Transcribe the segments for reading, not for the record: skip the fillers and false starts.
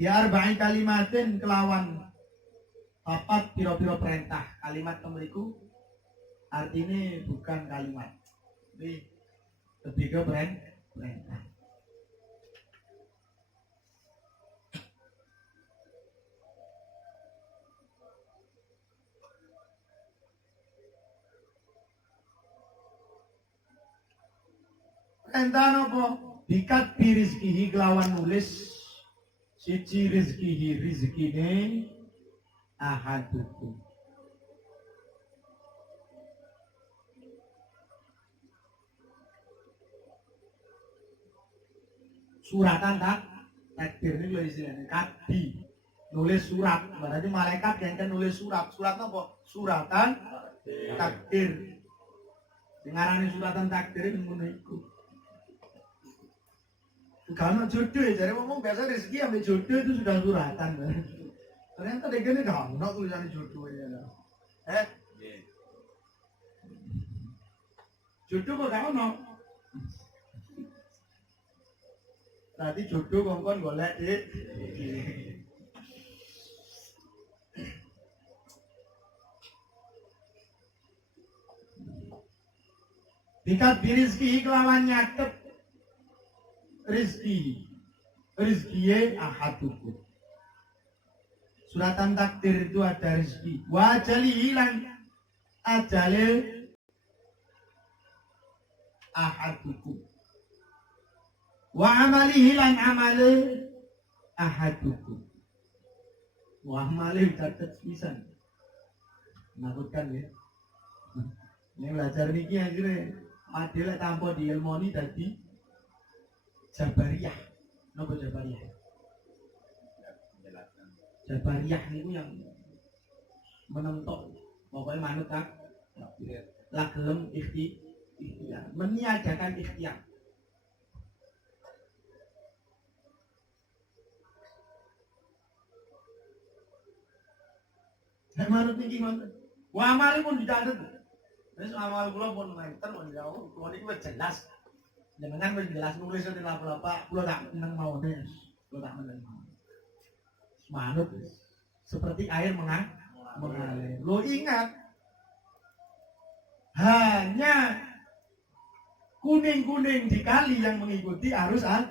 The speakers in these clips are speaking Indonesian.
Biar baik kalimatin kelawan papat piro-piro perintah. Kalimat kemeriku artinya bukan kalimat, tapi lebih ke perintah. Perintah nopo? Bikat birizkihi kelawan nulis siji rizkine ahadukum. Suratan tak? Takdir ini lho istilahnya kadi. Nulis surat, berarti malaikat yang kan nulis surat. Surat apa? Suratan takdir. Dengarane suratan takdir ini ngono iku. Karena jodoh ya, jadi ngomong biasa rezeki ambil jodoh itu sudah suratan. Ternyata dia gini gak ada tulisan jodoh ya. Jodoh kok gak ada. Tadi jodoh kongkon golek di. Bikat birizki kelawan nyatet rizkiye ahadukum. Suratan takdir itu ada rizki. Wajali hilang ajale ahadukum. Wa amali hilang amale ahadukum. Wa amali catat pisan. Menakutkan ya. Ini belajar niki akhirnya adil tanpa diilmoni tadi Jabariyah. Napa Jabariyah? Jabariyah niku yang menentuk pokoknya manut kan lah gelem ikhtiar, meniadakan ikhtiar. Manut niki ngoten. Wa amale pun dicatet. Wis amal kula pun menten pun jauh, kula niku wis jelas. Jangan wis jelas nulis di lapa-lapa, kula tak meneng mawon. Kula tak meneng mawon. Manut seperti air mengalir. Lo ingat hanya kuning-kuning di kali yang mengikuti arus air.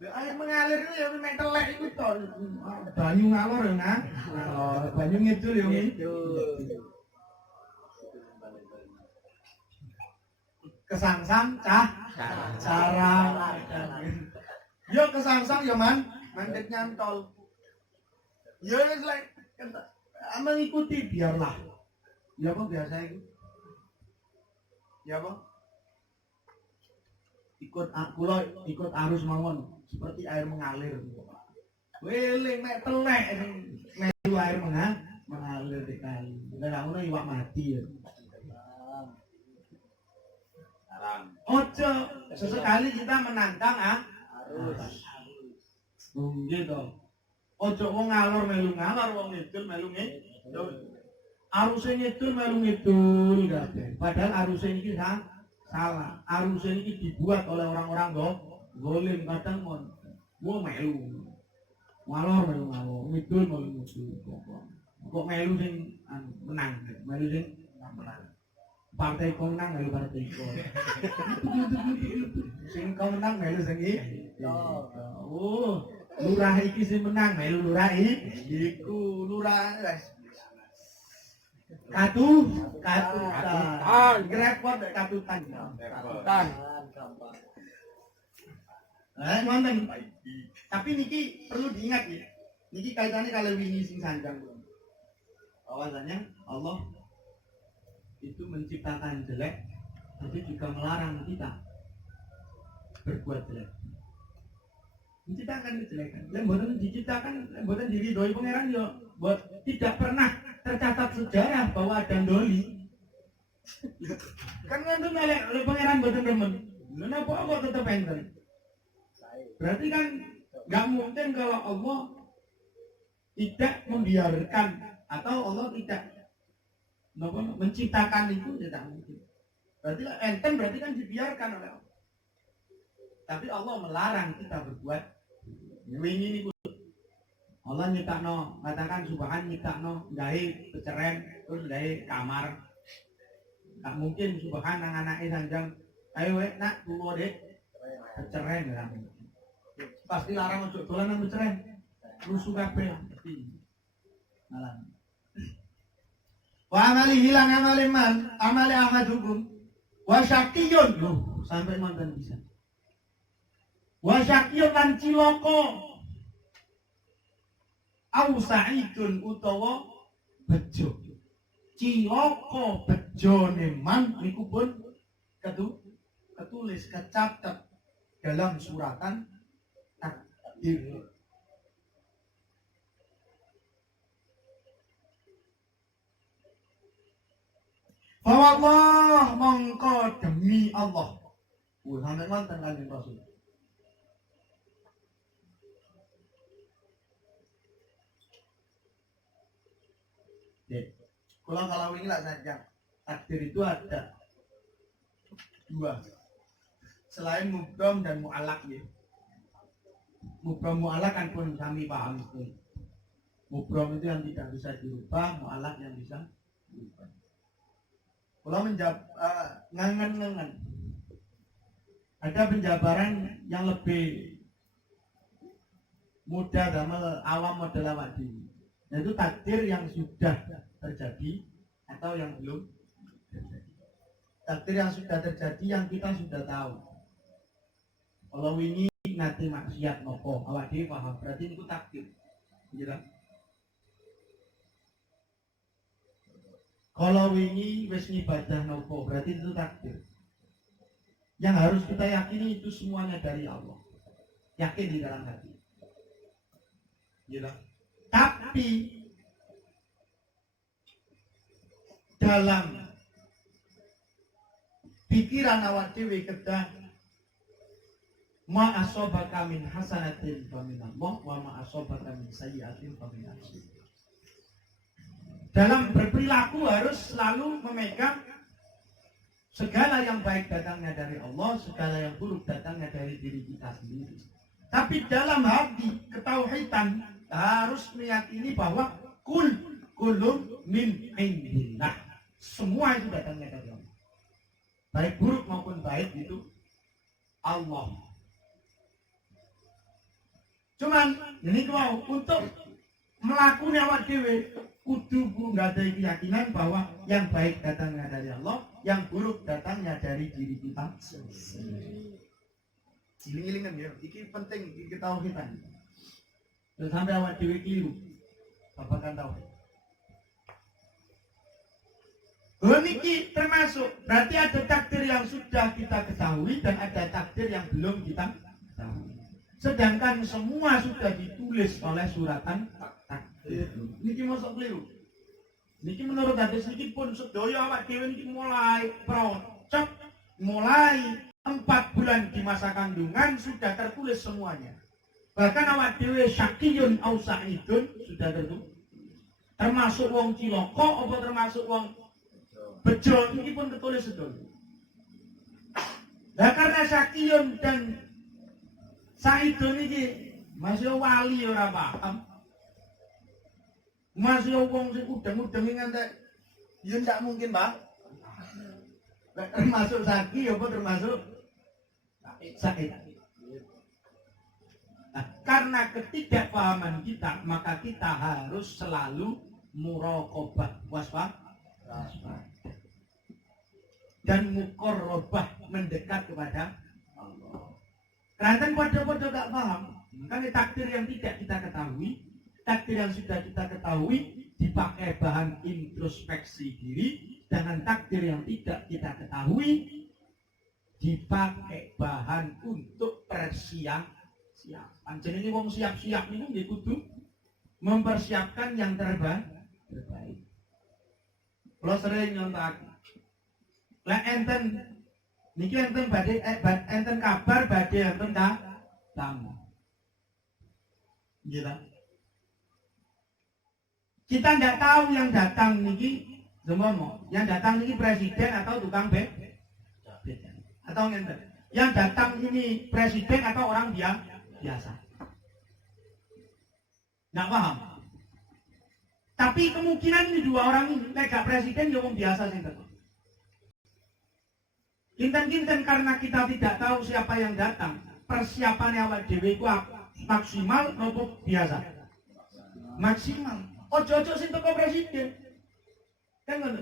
Air mengalir itu ya mek telek iku to. Banyu ngalor ya nah. Banyu ngidul ya ngidul. Kesangsang cara. Yo kesangsang yo mandek nyantol. Yo wis lek mengikuti biarlah. Ya apa biasa itu? Ya apa? Ikut arus mawon seperti air mengalir. Weling mek telek melu air mengalir di kali. Nek ngono iwak mati ya. Ojo sesekali kita menantang arus. Nggih to. Ojo wong ngalor melu ngalor, wong ngidul melu ngidul. Aruse ngidul melu ngidul kabeh. Padahal aruse iki salah. Aruse iki dibuat oleh orang-orang zalim kadang wong melu. Ngalor melu ngalor, ngidul melu ngidul. Kok melu sing menang, melu sing menang. Partai kau menang melu partai kau. Sing kau menang melu sing iki. Oh, lurah iki sing menang melu lurah iku lurah katutan. Repot katutan. Ngoten. Tapi niki perlu diingat ya. Niki kaitannya kalau wingi sing sanjang. Bahwasanya Allah itu menciptakan jelek, tapi juga melarang kita berbuat jelek. Menciptakan kejelekan. Lembotan diciptakan, lembotan diridhoi pangeran yo, buat tidak pernah tercatat sejarah bahwa ada doli. Kan ngandung oleh pangeran boten remen. Kenapa kok tetap enten? Berarti kan nggak mungkin kalau Allah tidak membiarkan atau Allah tidak menciptakan itu tidak mungkin. Berarti enten berarti kan dibiarkan oleh Allah. Tapi Allah melarang kita berbuat wingi niku. Allah nyiptakno, katakan subhan nyiptakno gawe peceren terus gawe kamar. Tak mungkin subhan nang anake sanjang, ayo wek nak tuwa Dek. Peceren ya. Pasti larang ojo dolan nang peceren. Rusuh kabeh pasti. Malah. Wa amali hilang amali man, amali ahadukum. Wa syaqiyun. Loh, sampai mantan bisa. Wa syaqiyun lan cilaka. Au sa'idun utawa bejo. Cilaka bejone man niku pun ketulis kecatet dalam suratan takdir. Bahwa Allah mongko demi Allah. Sampai mantan Kanjeng Rasul. Kalau ini lah saja takdir itu ada dua. Selain mubrom dan mu'alak ya. Mubrom mu'alak kan pun kami paham itu. Mubrom itu yang tidak bisa dirubah, mu'alak yang bisa dirubah. Kalau menjawab ngangen-ngangen. Ada penjabaran yang lebih mudah dalam awam model awak dhewe. Yaitu takdir yang sudah terjadi atau yang belum terjadi. Takdir yang sudah terjadi yang kita sudah tahu. Kalau ini nanti maksiat nopo, awak dhewe paham, berarti itu takdir. Gitu. Kalau ini wis ibadah nopo, berarti itu takdir. Yang harus kita yakini itu semuanya dari Allah. Yakin di dalam hati. Gitu. Tapi dalam pikiran awak dhewe kedah ma asobaka min hasanatin fa min Allah wa ma asobaka min sayyi'atin fa min nafsik. Dalam berperilaku harus selalu memegang segala yang baik datangnya dari Allah, segala yang buruk datangnya dari diri kita sendiri. Tapi dalam hati ketauhidan harus meyakini bahwa kulun min indillah. Semua itu datangnya dari Allah. Baik buruk maupun baik itu Allah. Cuman ini kalau untuk melakukan awak dhewe kudu nggak ada keyakinan bahwa yang baik datangnya dari Allah, yang buruk datangnya dari diri kita sendiri. Giling-gilingan ya, ini penting kita tahu kita. Dan sampai awak dhewe keliru, babakan tahu. Niki termasuk berarti ada takdir yang sudah kita ketahui dan ada takdir yang belum kita ketahui. Sedangkan semua sudah ditulis oleh suratan takdir. Niki masuk keliru. Niki menurut hadis niki pun sedaya awak dhewe niki mulai procok, mulai 4 bulan di masa kandungan sudah tertulis semuanya. Bahkan awak dhewe syaqiyun au sa'idun sudah tertulis. Termasuk wong cilaka apa termasuk wong bejo ini pun tertulis sedulur. Nah karena syaqiyun dan sa'idun ini masih wali ora paham. Masih wong sing udeng-udeng ngantek ya ndak mungkin, Pak. Termasuk saki apa termasuk sa'id. Nah, karena ketidakpahaman kita, maka kita harus selalu muraqabah, waspada. Dan muqarrabah, mendekat kepada Allah. Karena pada-pada gak paham. Karena takdir yang tidak kita ketahui, takdir yang sudah kita ketahui dipakai bahan introspeksi diri, dengan takdir yang tidak kita ketahui dipakai bahan untuk persiapan. Jadi ini wong siap-siap ini nggih kudu mempersiapkan yang terbaik. Kalau sering nyontak, lah enten niki enten badhe enten kabar badhe enten tamu. Gila. Kita nggak tahu yang datang niki semono, yang datang niki presiden atau tukang atau ngenten. yang datang ini presiden atau orang biasa. Nggak paham. Tapi kemungkinan ini dua orang ini, nek presiden ya orang biasa sih. Kinten-kinten karena kita tidak tahu siapa yang datang, persiapannya awak dhewe iku maksimal nopo biasa? Maksimal. Ojo-ojo sing teko presiden. Kan ngono.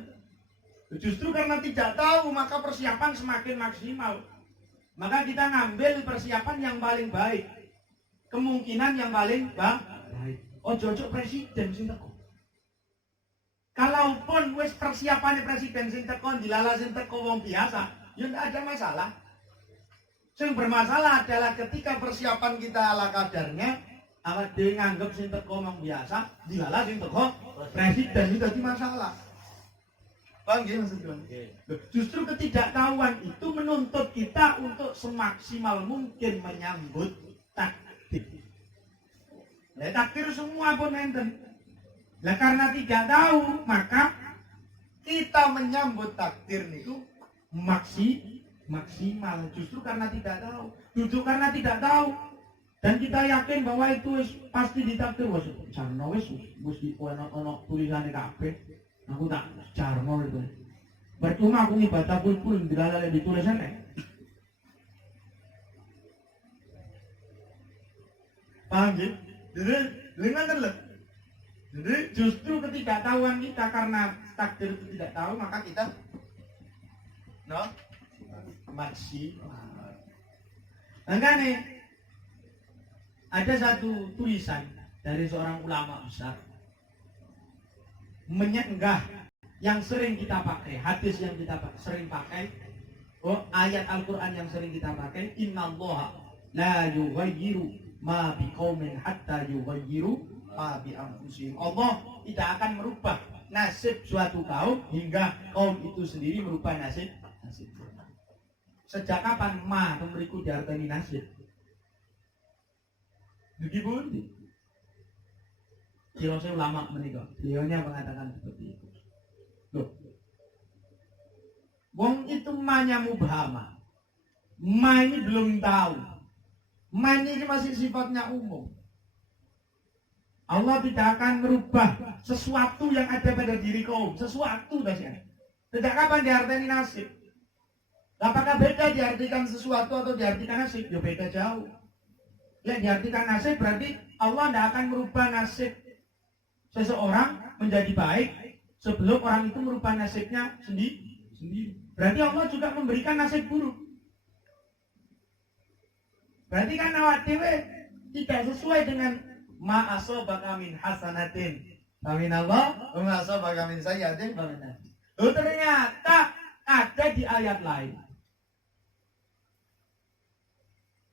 Justru karena tidak tahu maka persiapan semakin maksimal. Maka kita ngambil persiapan yang paling baik. Kemungkinan yang paling baik. Ojo-ojo presiden sing teko. Kalaupun wis persiapannya presiden sing teko dilala sing teko wong biasa, ya tidak ada masalah. Yang bermasalah adalah ketika persiapan kita ala kadarnya, awak dhewe nganggep sing teko wong biasa, dilala sing teko presiden, itu jadi masalah. Paham nggih maksudnya? Justru ketidaktahuan itu menuntut kita untuk semaksimal mungkin menyambut takdir. Ya, takdir semua pun enten. Nah karena tidak tahu, maka kita menyambut takdir itu maksimal. Justru karena tidak tahu. Justru karena tidak tahu. Dan kita yakin bahwa itu pasti ditakdir. Wes jarno wis ono tulisane kabeh. Aku tak jarno itu. Percuma aku ngibadah pun dilalale ditulisan Paham ya? Jadi justru ketidaktahuan kita karena takdir itu tidak tahu, maka kita maksimal. Makanya ada satu tulisan dari seorang ulama besar menyenggah yang sering kita pakai, hadis yang kita sering pakai, ayat Al-Quran yang sering kita pakai, innallaha la yughayyiru ma biqaumin hatta yughayyiru ma bi anfusihim. Allah tidak akan merubah nasib suatu kaum hingga kaum itu sendiri merubah nasib. Sejak kapan ma memberiku diartani nasib? Begitu. Kira saya ulama menikah, beliaunya mengatakan seperti itu. Loh, wong itu ma-nya mubhama. Ma ini belum tahu. Ma ini masih sifatnya umum. Allah tidak akan merubah sesuatu yang ada pada diri kaum. Sesuatu biasanya. Sejak kapan diartani nasib? Apakah beda diartikan sesuatu atau diartikan nasib? Ya beda jauh. Yang diartikan nasib berarti Allah tidak akan merubah nasib seseorang menjadi baik sebelum orang itu merubah nasibnya sendiri. Berarti Allah juga memberikan nasib buruk. Berarti kan awak dhewe tidak sesuai dengan ma asabaka min hasanatin famin Allah wa ma asabaka min sayyi'atin famin nas. Ternyata ada di ayat lain.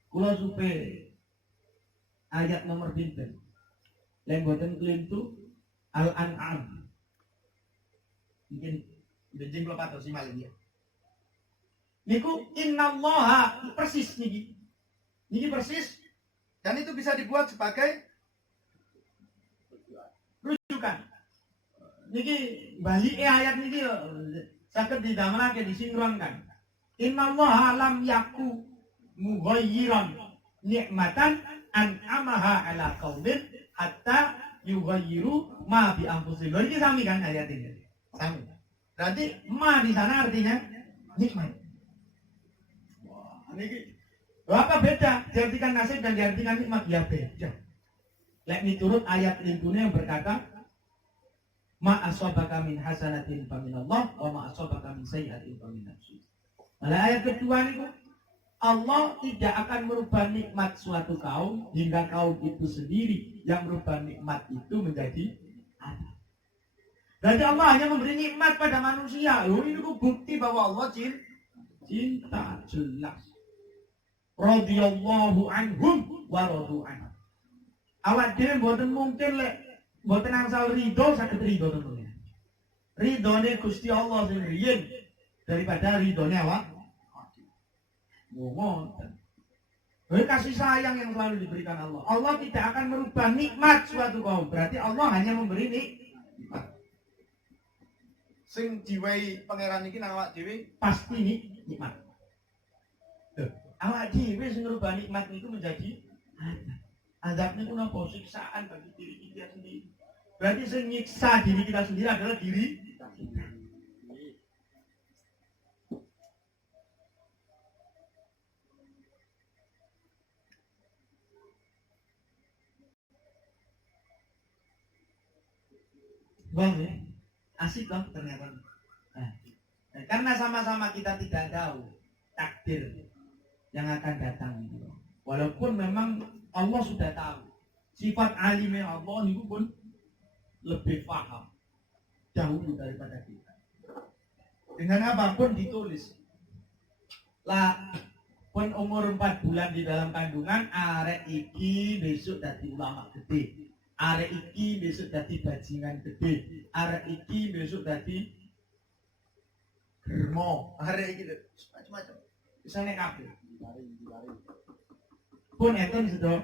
Kula supe ayat nomor pinten. Lain boten klintu Al-An'am. Mungkin benjing kula patos si malih ya. Niku innallaha persis niki. Niki persis dan itu bisa dibuat sebagai rujukan. Niki bali ayat niki saged didamelake disinkronkan. Innallaha lam yaku mughayyiran nikmatan an'amaha ala qaumin hatta yughayyiru ma bi anfusihim. Ini sami kan ayat ini? Sami. Berarti ma di sana artinya nikmat. Wah, niki apa beda? Diartikan nasib dan diartikan nikmat ya beda. Lek miturut ayat lintune yang berkata ma asabaka min hasanatin faminallah wa ma asabaka min sayyi'atin famin nafsi. Malah ayat kedua niku Allah tidak akan merubah nikmat suatu kaum hingga kaum itu sendiri yang merubah nikmat itu menjadi adab. Berarti Allah hanya memberi nikmat pada manusia. Loh, ini bukti bahwa Allah cinta jelas. Radhiyallahu anhum wa radu anhu. Awak dhewe mboten mungkin lek mboten angsal ridho saged ridho tentunya. Ridhone Gusti Allah sing riyen daripada ridhone awak. Ngoten. Kasih sayang yang selalu diberikan Allah. Allah tidak akan merubah nikmat suatu kaum. Berarti Allah hanya memberi nikmat. Sing diwehi pangeran iki nang awak dhewe pasti nikmat. Awak dhewe sing ngrubah nikmat itu menjadi azab. Azab niku napa siksaan bagi diri kita sendiri. Berarti sing nyiksa diri kita sendiri adalah diri kita. Bang, ya? Asik kan ternyata. Karena sama-sama kita tidak tahu takdir yang akan datang. Walaupun memang Allah sudah tahu. Sifat alimnya Allah itu pun lebih paham dahulu daripada kita. Dengan apapun ditulis. Lah pun umur 4 bulan di dalam kandungan, arek iki besok dadi ulama gede. Arek iki besok dadi bajingan gede. Arek iki besok dadi germo. Arek iki macam-macam. Misalnya kabeh. Pun enten sedaya.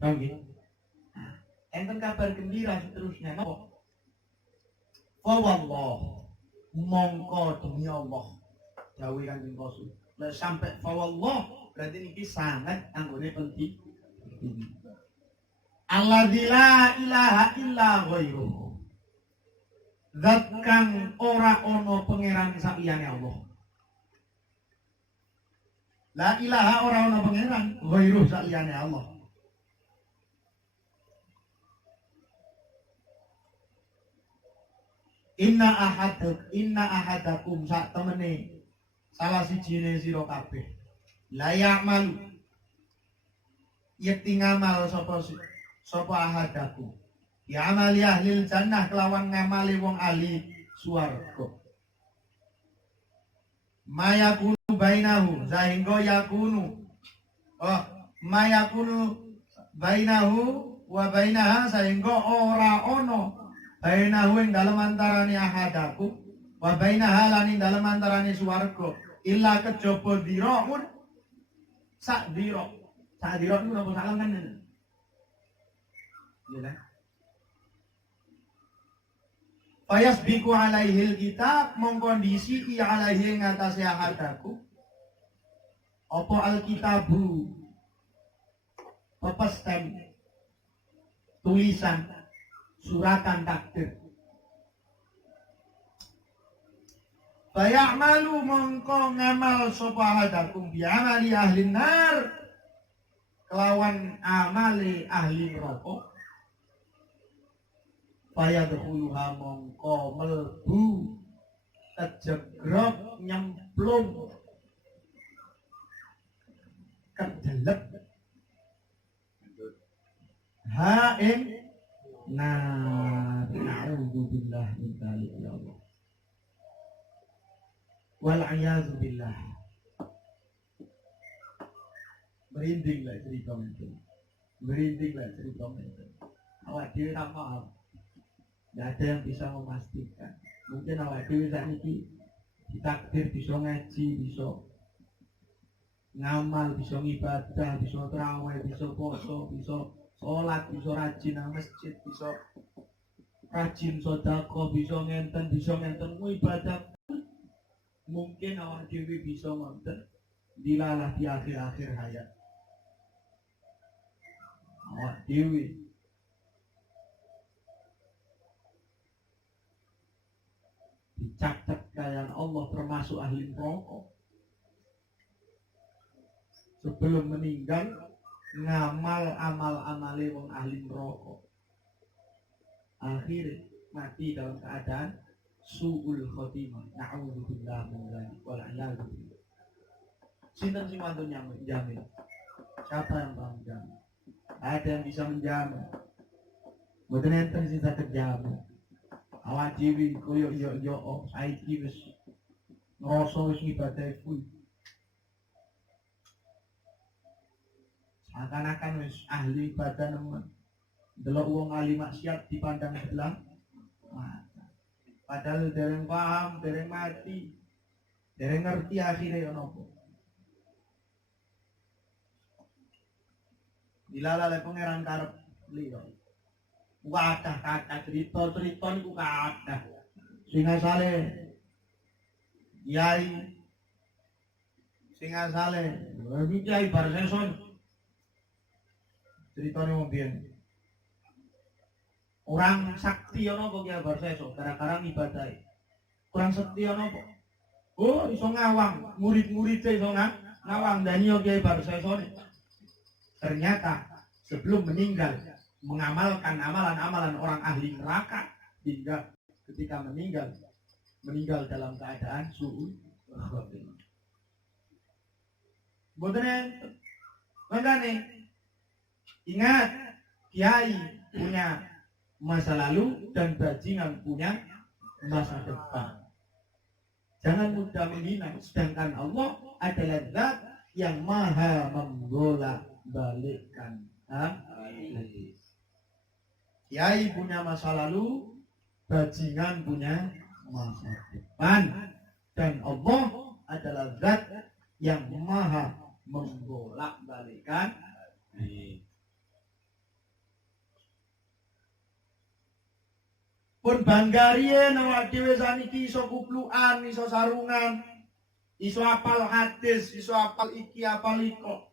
Oke. Enten kabar gembira seterusnya. Napa? Fa wallah, mongko demi Allah. Dawuh Kanjeng Rasul. Lah sampai fa wallah berarti niki sangat anggone penting. Alladzi la ilaha illa ghairuh. Zat kang ora ana pangeran saliyane Allah. La ilaha ora ana pangeran ghairuh saliyane Allah. Inna ahadakum sak temene salah sijine sira kabeh layak malu yekti ngamal sapa ahadakum ya amali ahli jannah kelawan ngamali wong ahli swarga mayakunu bainahu sehingga yakunu mayakunu bainahu wa bainaha sehingga ora ono bainahu ing dalem antarane ahadaku wa bainaha lan ing dalem antarane swarga illa kejaba diraun sak dira niku napa salah kan ya fayasbiqu alaihil kitab mongkondisi ki alaihi ngatasi ahadaku apa alkitabu pepestem tulisan suratan takdir. Fayamalu mongko ngamal sapa ahadakum bi amali ahli nar kelawan amali ahli neraka. Fayadkhuluha mongko melbu kejegrok nyemplung kedelep ha ing na'udzubillah min dzalik ya Allah. Wal a'yadzu billah. Merinding lah cerita itu. Awak dhewe tak paham. Tidak ada yang bisa memastikan. Mungkin awak dhewe sakniki ditakdir bisa ngaji, bisa ngamal, bisa ngibadah, bisa tarawih, bisa poso, bisa sholat, bisa rajin nang masjid, bisa rajin sedekah, bisa ngenten ibadah. Mungkin awak dhewe bisa ngoten dilalah di akhir-akhir hayat. Awak dhewe dicatat kalian Allah termasuk ahli neraka. Sebelum meninggal ngamal amal-amale wong ahli neraka. Akhir mati dalam keadaan su'ul khotimah. Na'udzubillah min dzalik wal a'yadu billah. Sinten sing wonten jamin? Siapa yang paham jamin? Ada yang bisa menjamin. Mboten enten sing saged jamin. Awak dhewe koyo yo saiki wis ngrasa wis ngibadah full. Akan-akan wis ahli ibadah nemen. Delok wong ahli maksiat dipandang sebelah mata. Padahal dereng paham, dereng mati. Dereng ngerti akhirnya napa. Dilala le pangeran karep liya. Wadah kata cerita niku kathah. Sing asale kiai sing asale iki kiai bar seson ceritane wong biyen orang sakti ana kok kiai bar seson gara-gara ibadah kurang sakti ana kok oh iso ngawang murid-muridé iso ngawang dan yo kiai bar seson ternyata sebelum meninggal mengamalkan amalan-amalan orang ahli neraka hingga ketika meninggal dalam keadaan su'ul khotimah. Makanya ingat kiai punya masa lalu dan bajingan punya masa depan. Jangan mudah menghina, sedangkan Allah adalah zat yang maha membolak-balikkan. Kiai punya masa lalu, bajingan punya masa depan, dan Allah adalah zat yang maha membolak-balikkan. Pun banggariye awak dhewe saniki iso kuplukan, iso sarungan, iso apal hadis, iso apal iki apal iko,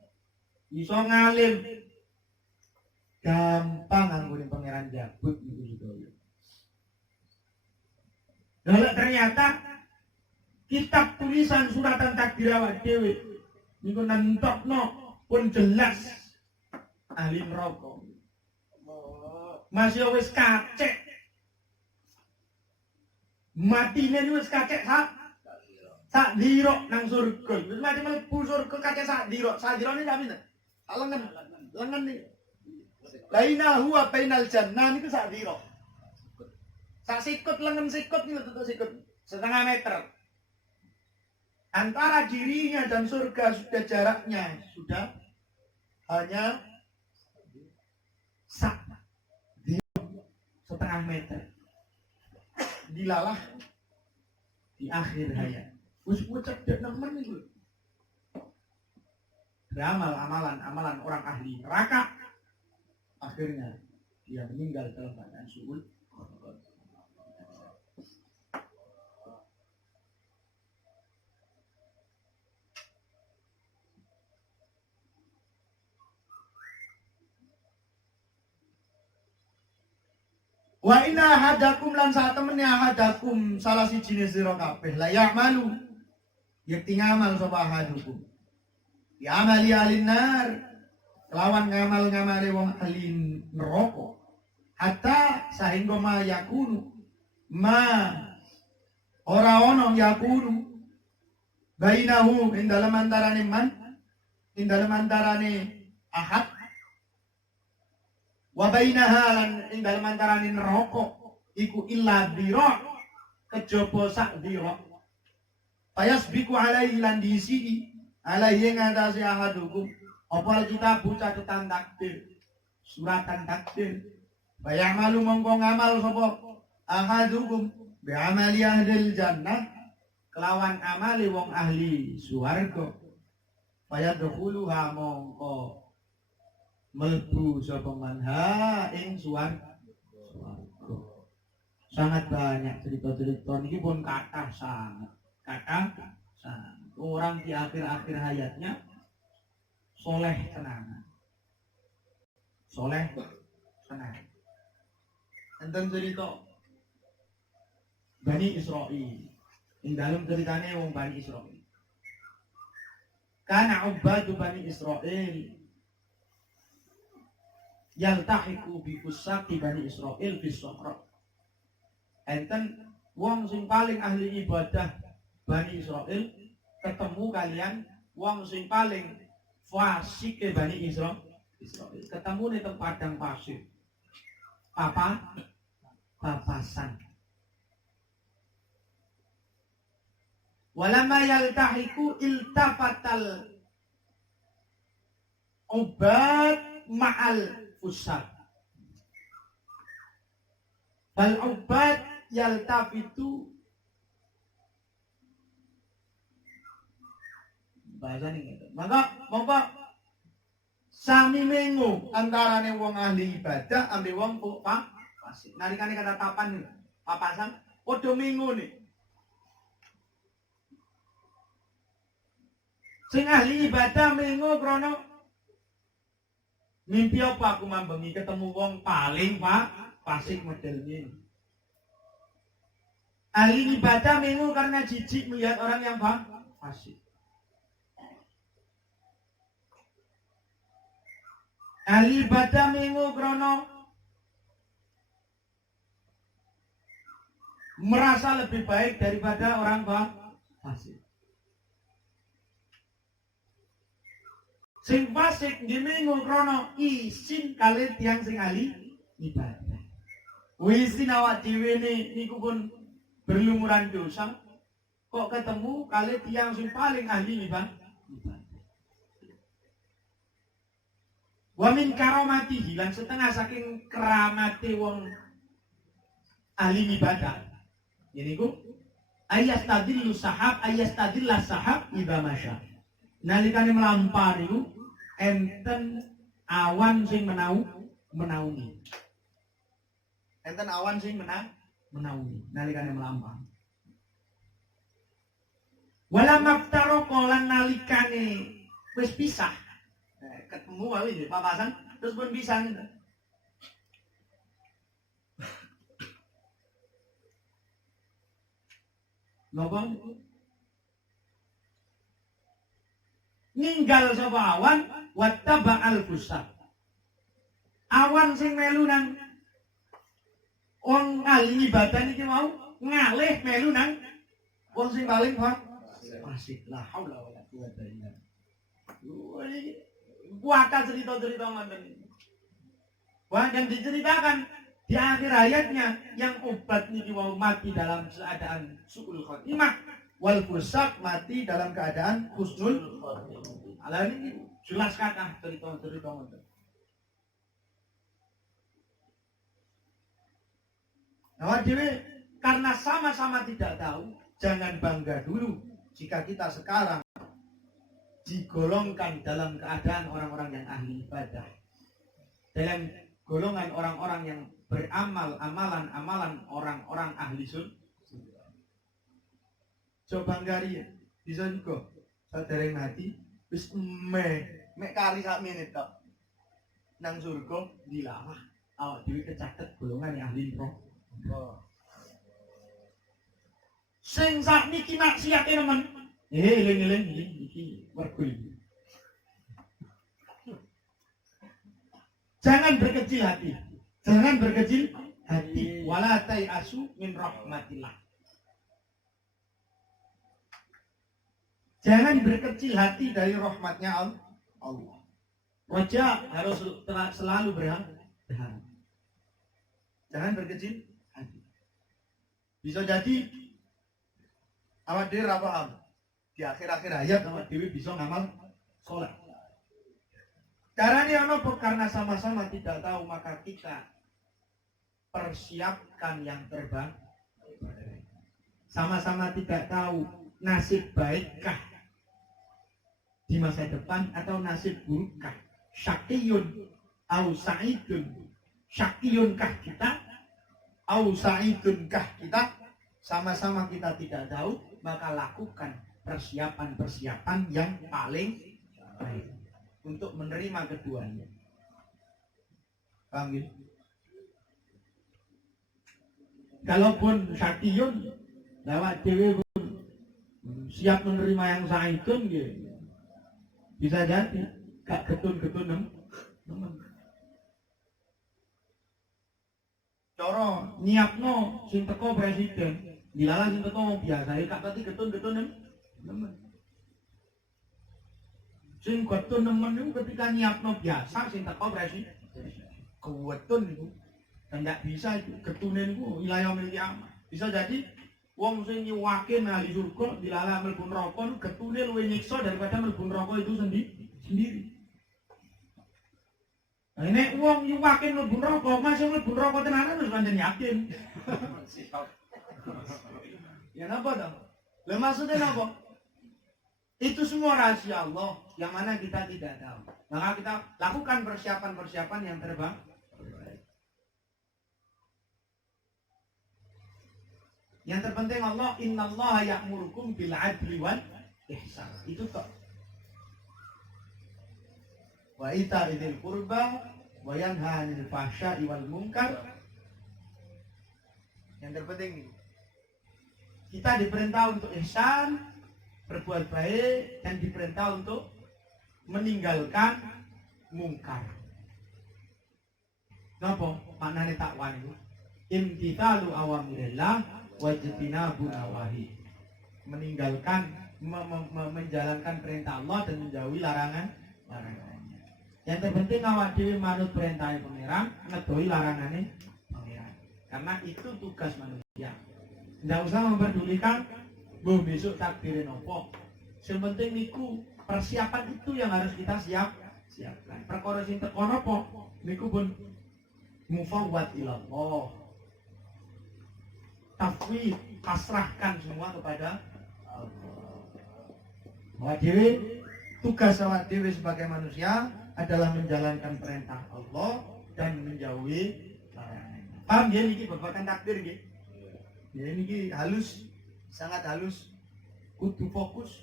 iso ngalim. Gampang anggurin pangeran jabut niku sedaya. Lalu ternyata kitab tulisan suratan takdir awak dhewe niku nentokno pun jelas ahli neraka. Masih wis kacek. Matine wis kacek sak diro nang surga. Wis mati mlebu surga kacek sak diro. Sak dirone sak pinten? Lengan nih. Laina huwa bainal jannah niku sak diro. Sak sikut lengan sikut niku tutuk sikut. Setengah meter. Antara dirinya dan surga sudah jaraknya sudah hanya sak diro setengah meter. Dilalah di akhir hayat. Wis cedek nemen iku. Amalan orang ahli neraka. Akhirnya dia meninggal dalam keadaan su'ul. Wa inna ahadakum lan sak temene ahadakum salah siji sira kabeh la ya'malu yakti ngamal sapa ahadukum ya amali alinar kelawan ngamal-ngamale wong ahli neraka hatta sahingga ma yakunu ma ora ono yakunu bainahu ing dalem antarane man ing dalem antarane ahad wa bainaha lan ing dalem antarane neraka iku illa dhira kejaba sak dhira payasbiku alaihi lan diisi alaihi ngatasi ahadukum apa kita buca catatan takdir suratan takdir bayang malu mongko ngamal sapa ahadukum bi amali ahlil jannah kelawan amali wong ahli swarga payadkhuluha mongko melbu sapa manha ing swarga. Sangat banyak cerita-cerita niki pun kathah sangat. Orang di akhir-akhir hayatnya soleh tenang. Enten cerita Bani Israil. Ing dalem ceritane wong Bani Israil. Kana ubadu Bani Israil yaltahiku bi kusati Bani Israil bis sahra. Enten wong sing paling ahli ibadah Bani Israil ketemu kalian wong sing paling fasik Bani Israil ketemu di tempat padang pasir papasan walamma yaltahiku iltafatal ubad ma'al usad bal ubad yaltafitu bahasa ini maka sami mengu antarane wong ahli ibadah ambil wong pasik nalikane kata papan papasan padha mengu nih Sing ahli ibadah mengo krono mimpi apa aku mambengi ketemu wong paling fasik modelnya. Ahli ibadah mengo karena jijik melihat orang yang fasik. Ahli ibadah mengo krono merasa lebih baik daripada orang fasik. Sing fasik ngemengo krono isin kalian tiang sing ahli ibadah. Isin awak dhewe niku pun berlumuran dosa. Kok ketemu kalian tiang sing paling ahli ibadah. Wa min karamatihi lan setengah saking keramate wong ahli ibadah. Jadi ku ayastadillu sahab ayastadillah sahab idza masya. Nalikane melampar iku enten awan sing menaungi. Enten awan sing menaungi nalikane melampar. Wala maftaraqo lan nalikane wis pisah. Ketemu wae iki papasan terus pun pisah. Napa? Ninggal sapa awan wattaba al-busar. Awan sing melu nang wong ahli ibadah niki mau ngalih melu nang wong sing paling fasik. La haula wala quwata illa billah. Buatkan cerita-cerita mantan. Wah, yang diceritakan di akhir ayatnya yang obat niki mau mati dalam keadaan su'ul khotimah wal fusak mati dalam keadaan husnul khotimah. Ala ini jelas kata cerita-cerita mantan. Nah, dewe karena sama-sama tidak tahu, jangan bangga dulu jika kita sekarang digolongkan dalam keadaan orang-orang yang ahli ibadah, dalam golongan orang-orang yang beramal amalan orang-orang ahli surga. Coba nggari bisa juga sadereng mati wis mek kali sak menit tok nang surga dilalah awak dhewe kecatet golongan yang ahli neraka. Sing sakniki maksiate nemen eling-eling iki wergul. Jangan berkecil hati. Jangan berkecil hati. Wala tai'asu min rahmatillah. Jangan berkecil hati dari rahmatnya Allah. Raja harus selalu berharap. Jangan berkecil hati. Bisa jadi awak dhewe ra paham. Di akhir-akhir ayat awak dhewe bisa ngamal sholat. Caranya apa? Karena sama-sama tidak tahu maka kita persiapkan yang terbaik. Sama-sama tidak tahu nasib baikkah di masa depan atau nasib burukkah. Syaqiyun au sa'idun. Syaqiyunkah kita au sa'idunkah kita? Sama-sama kita tidak tahu, maka lakukan persiapan-persiapan yang paling baik untuk menerima keduanya. Paham gitu? Kalaupun syakiyun lewat dewe pun siap menerima yang saitun gitu. Bisa jadi gak getun-getun nemen. Cara nyiapno sing teko presiden, dilala sing teko wong biasa, gak pati getun-getun nemen. Sing getun nemen niku ketika nyiapno biasa sing teko presiden. Kuwetun niku. Dan tidak bisa itu getune niku wilayah milik aman. Bisa jadi wong sing nyuwake ahli surga dilala mlebu neraka getune luwih nyiksa daripada mlebu neraka itu sendiri. Nah, ini wong nyuwake mlebu neraka, masih mlebu neraka tenanan wis pancen yakin. Ya napa toh? Lah maksudnya napa? Itu semua rahasia Allah yang mana kita tidak tahu. Maka kita lakukan persiapan-persiapan yang terbaik. Yang terpenting Allah innallaha ya'murukum bil adli wal ihsan. Itu toh. wa ita'idil qurba wa yanha 'anil fahsya'i wal munkar. Yang terpenting nih, kita diperintah untuk ihsan, berbuat baik, dan diperintah untuk meninggalkan mungkar. Napa maknane takwa niku? Imtithalu awamirillah wa ijtinabu nawahi. Meninggalkan menjalankan perintah Allah dan menjauhi larangannya. Yang terpenting awak dhewe manut perintahnya pangeran, ngedoi larangane pangeran. Karena itu tugas manusia. Tidak usah memperdulikan besok takdirin opo. Yang penting niku persiapan itu yang harus kita siapkan. Perkara sing teko napa niku pun mufawwad ila Allah. Tafwid, pasrahkan semua kepada Allah. Awak dhewe, tugas awak dhewe sebagai manusia adalah menjalankan perintah Allah dan menjauhi larangannya. Paham ya niki babakan takdir nggih? Ya niki halus, sangat halus. Kudu fokus.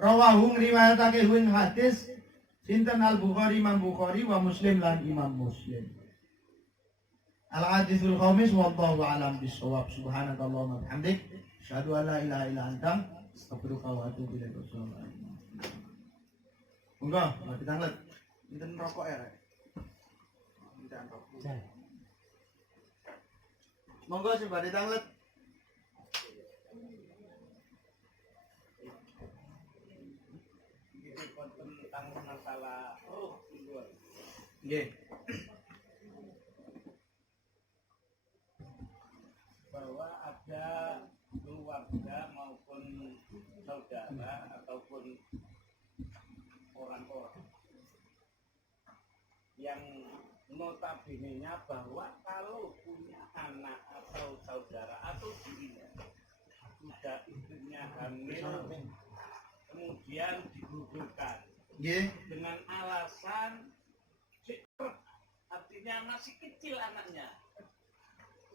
Rawahu riwayatake huing hadis sinten Al-Bukhari Imam Bukhari wa Muslim lan Imam Muslim. Al-hadithul khamis wallahu a'lam bis-shawab. Subhanakallahumma wa bihamdik asyhadu an la ilaha illa anta astaghfiruka wa atubu ilaik. Enggak, kita ngeliat. Minten rokok ya, Rek. Minten rokok. Monggo sing badhe tanglet. Iki konten tentang masalah roh luar. Nggih. Bahwa ada keluarga maupun saudara ataupun orang-orang yang notabene-nya bahwa kalau punya anak atau saudara atau dirinya sudah istrinya hamil kemudian digugurkan dengan alasan artinya masih kecil anaknya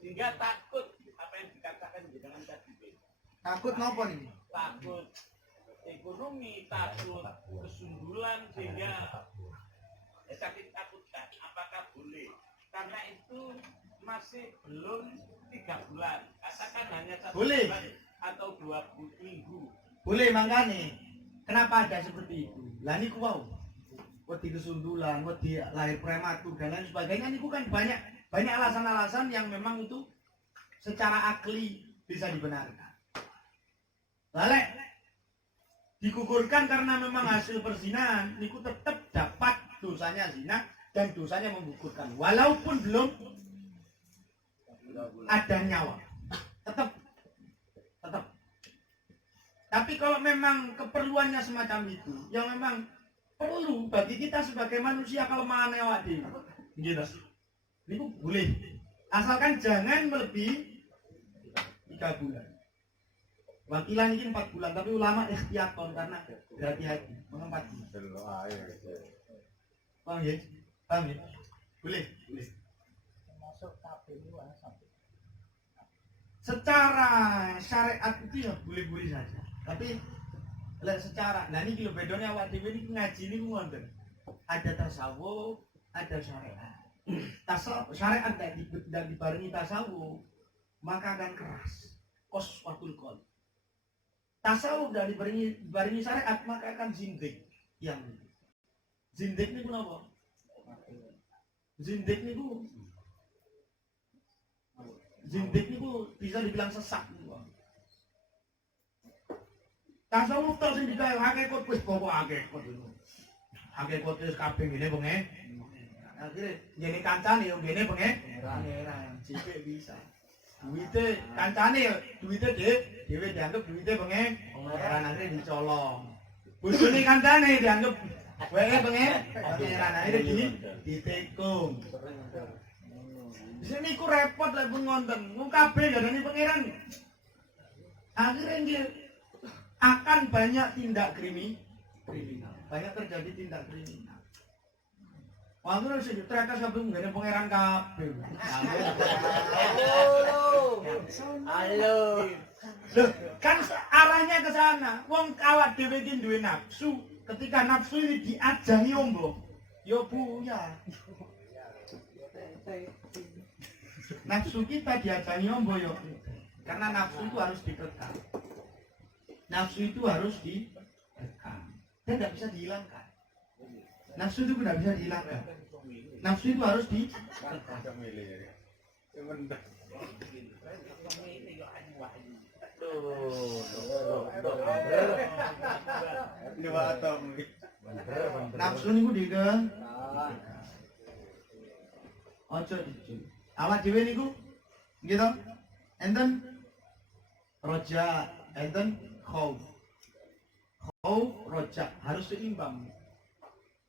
sehingga takut apa yang dikatakan dengan tadi. Takut nopo nih? Takut ekonomi, takut kesundulan sehingga sakit takutkan. Apakah boleh? Karena itu masih belum 3 bulan. Katakan hanya 1 bulan atau 2 minggu. Boleh makanya. Kenapa ada seperti itu? Lah niku wau. Wedi kesundulan, wedi lahir prematur dan lain sebagainya niku kan banyak alasan-alasan yang memang itu secara akli bisa dibenarkan. Balik digugurkan karena memang hasil perzinahan, niku tetap dapat dosanya zina dan dosanya menggugurkan, walaupun belum ada nyawa, tetap. Tapi kalau memang keperluannya semacam itu, yang memang perlu bagi kita sebagai manusia kalau mengenai awak dhewe, gitu, niku boleh, asalkan jangan melebihi 3 bulan. Wakilan ini 4 bulan, tapi ulama ikhtiyaton karena berhati-hati mengempat. Paham ya? Boleh. Termasuk kabeh sampai. Secara syariat itu ya boleh-boleh saja. Tapi secara, nah ini kilo bedanya awak dhewe ini ngaji ini ngoten. Ada tasawuf, ada syariat. Syariat dan dibarengi tasawuf, maka akan keras. Qaswatul qalb. Tasawuf dan dibarengi syariat, maka akan zindik. Yang zindik niku napa? Zindik niku bisa dibilang sesat niku. Tasawuf terus sing digawe hakikat wis bawa hakikat niku. Hakikat wis kabeh ngene penge. Akhire ngene kancane yo ngene penge. Pangeran cipik bisa. Duite kancane duite dhewe dianggap duite penge. Pangeran akhire dicolong. Bojone kancane dianggap wae penge. Pangeran akhire ditekung. Di sini ku repot lek ngonten. Wong kabeh ndarani pangeran. Akhirnya dia akan banyak tindak kriminal. Banyak terjadi tindak kriminal. Waktu itu sih ternyata sampai nggak ada pangeran kabeh. Halo. Loh, kan arahnya ke sana. Wong awak dhewe iki duwe nafsu, ketika nafsu ini diajangi ombo, yo buya. Nafsu kita diajangi ombo yo, karena nafsu itu harus dikekang. Nafsu itu harus dikekang. Dan tidak bisa dihilangkan. Nafsu itu tidak bisa dihilangkan. Nafsu itu harus dikekang. Nafsu niku dikekang. Ojo dicu. Awak dhewe niku gitu. Enten roja, enten khauf. Khauf, roja harus seimbang.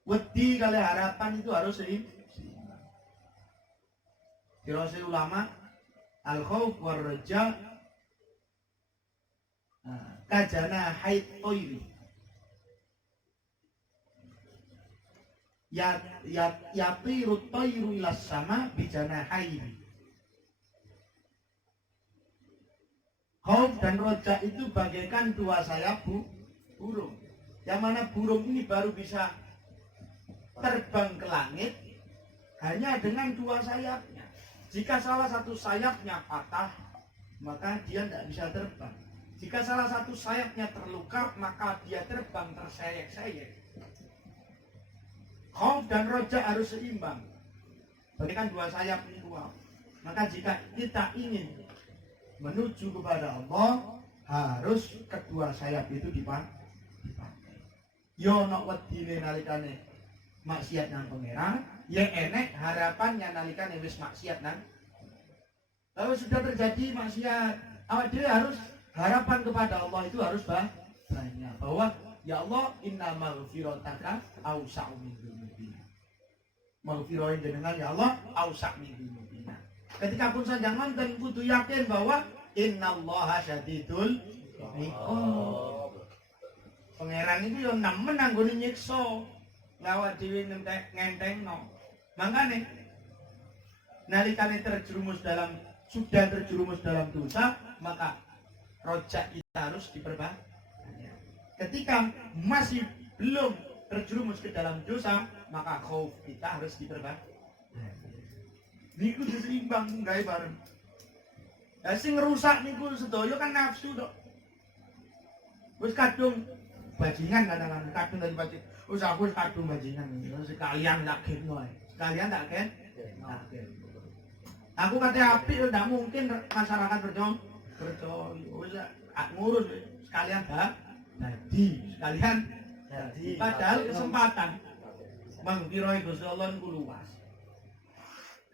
Wedi kali harapan itu harus seimbang. Dirose ulama al khauf war roja kajana haid toiri. Yatiru toiru ilas sama bijana haid. Khauf dan roja itu bagaikan dua sayap burung. Yang mana burung ini baru bisa terbang ke langit hanya dengan dua sayapnya. Jika salah satu sayapnya patah, maka dia tidak bisa terbang. Jika salah satu sayapnya terluka, maka dia terbang tersayek-sayek. Khauf dan roja harus seimbang. Bagaikan dua sayap ini dua. Maka jika kita ingin menuju kepada Allah, harus kedua sayap itu dipakai. Yo nok wedine nalikane maksiat nang pangeran, ya enek harapannya nalikane wis maksiat nang. Kalau sudah terjadi maksiat, awak dhewe harus harapan kepada Allah itu harus banyak. Bahwa ya Allah inna maghfirataka awsa'u min dzunubina. Maghfirahin jenengan ya Allah awsa' min dzunubina. Ketika pun sanjang nonton kudu yakin bahwa innallaha syadidul iqab. Pangeran itu yo nemen anggone nyiksa. Ngawak dhewe ngentengno. Mangkane nalikane sudah terjerumus dalam dosa, maka rojak kita harus diperbanyak. Ketika masih belum terjerumus ke dalam dosa, maka khauf kita harus diperbanyak. Niku seimbang gawe bareng. Lah sing ngerusak niku sedaya kan nafsu tok. Wis kadung bajingan kadang-kadang kadung dari bajing. Wis aku wis kadung bajingan. Sekalian tak genno ae. Sekalian tak gen. Aku kate apik ndak mungkin masyarakat percaya. Wis ngurus sekalian sekalian jadi. Padahal kesempatan mangkira Gusti Allah niku luas.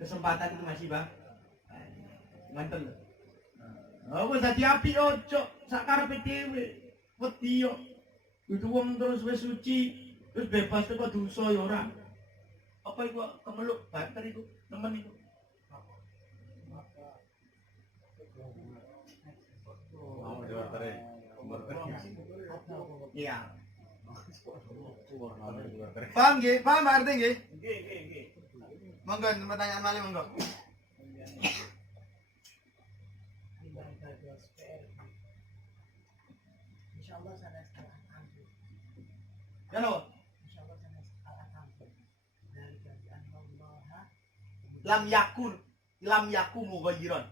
Kesempatan itu masih mantel. Wis dadi apik ojo sak karepe dhewe. Wedi yo. Kudu wong terus wis suci, terus bebas teko dosa ya ora. Apa iku kemeluk banter iku, temen iku. Iya. Paham nggih? Paham arti nggih? Nggih. Monggo pertanyaan malih monggo. Insyaallah sanes al-anfal. Ya no. Insyaallah sanes al-anfal. Dari kerjaan Allah. Lam yakun mughayyiran.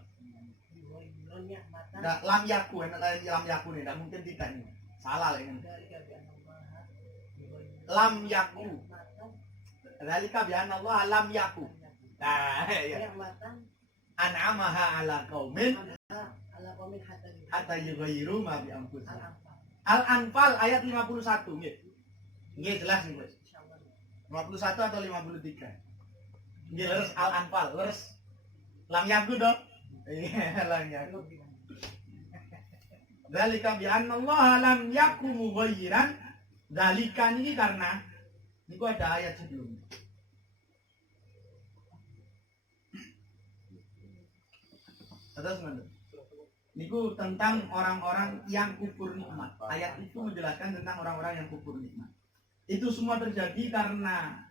Nah, lam yakun nih, tidak mungkin tidak nih. Salah lah ini. Lam yaku. Dzalika bi anna Allah lam yaku. Nah, ya. An'amaha ala qaumin hatta yughayyiru ma bi anfusihim. Al-Anfal ayat 51 nggih. Nggih jelas nih, Bos. 51 atau 53? Nggih leres Al-Anfal, leres. Lam yaku dong. Iya, lam yaku. Dzalika bi anna Allah lam yaku mughayyiran. Dzalika ini karena niku ada ayat sebelumnya. Terus mana? Niku tentang orang-orang yang kufur nikmat. Ayat itu menjelaskan tentang orang-orang yang kufur nikmat. Itu semua terjadi karena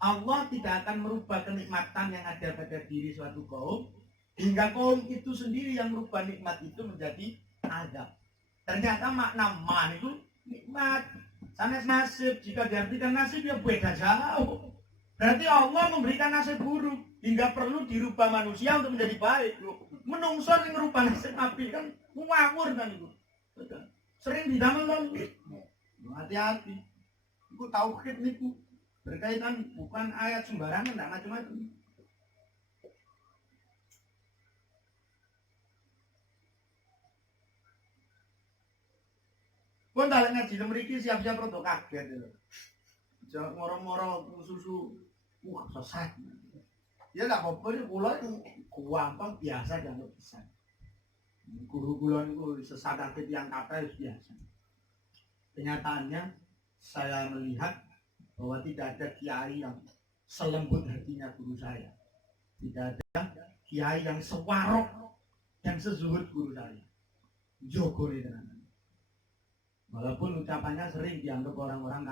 Allah tidak akan merubah kenikmatan yang ada pada diri suatu kaum hingga kaum itu sendiri yang merubah nikmat itu menjadi azab. Ternyata makna man itu nikmat. Sanes nasib, jika diartikan nasib ya beda jauh. Berarti Allah memberikan nasib buruk hingga perlu dirubah manusia untuk menjadi baik. Menungso sing ngerubah nasib api kan ngawur kan itu. Sering didamel lho. Hati-hati. Iku tauhid niku berkaitan bukan ayat sembarangan, enggak macam-macam. Pun tak ngaji mriki siap-siap rada kaget lho. Jauh moro-moro susu sesat. Ya enggak apa-apa ya kula gampang biasa dianggap sesat. Guru kula niku sesatake tiyang kathah biasa. Kenyataannya saya melihat bahwa tidak ada kiai yang selembut hatinya guru saya. Tidak ada kiai yang sewarok dan sezuhud guru saya. Jogo nih tenan. Walaupun ucapannya sering dianggap orang-orang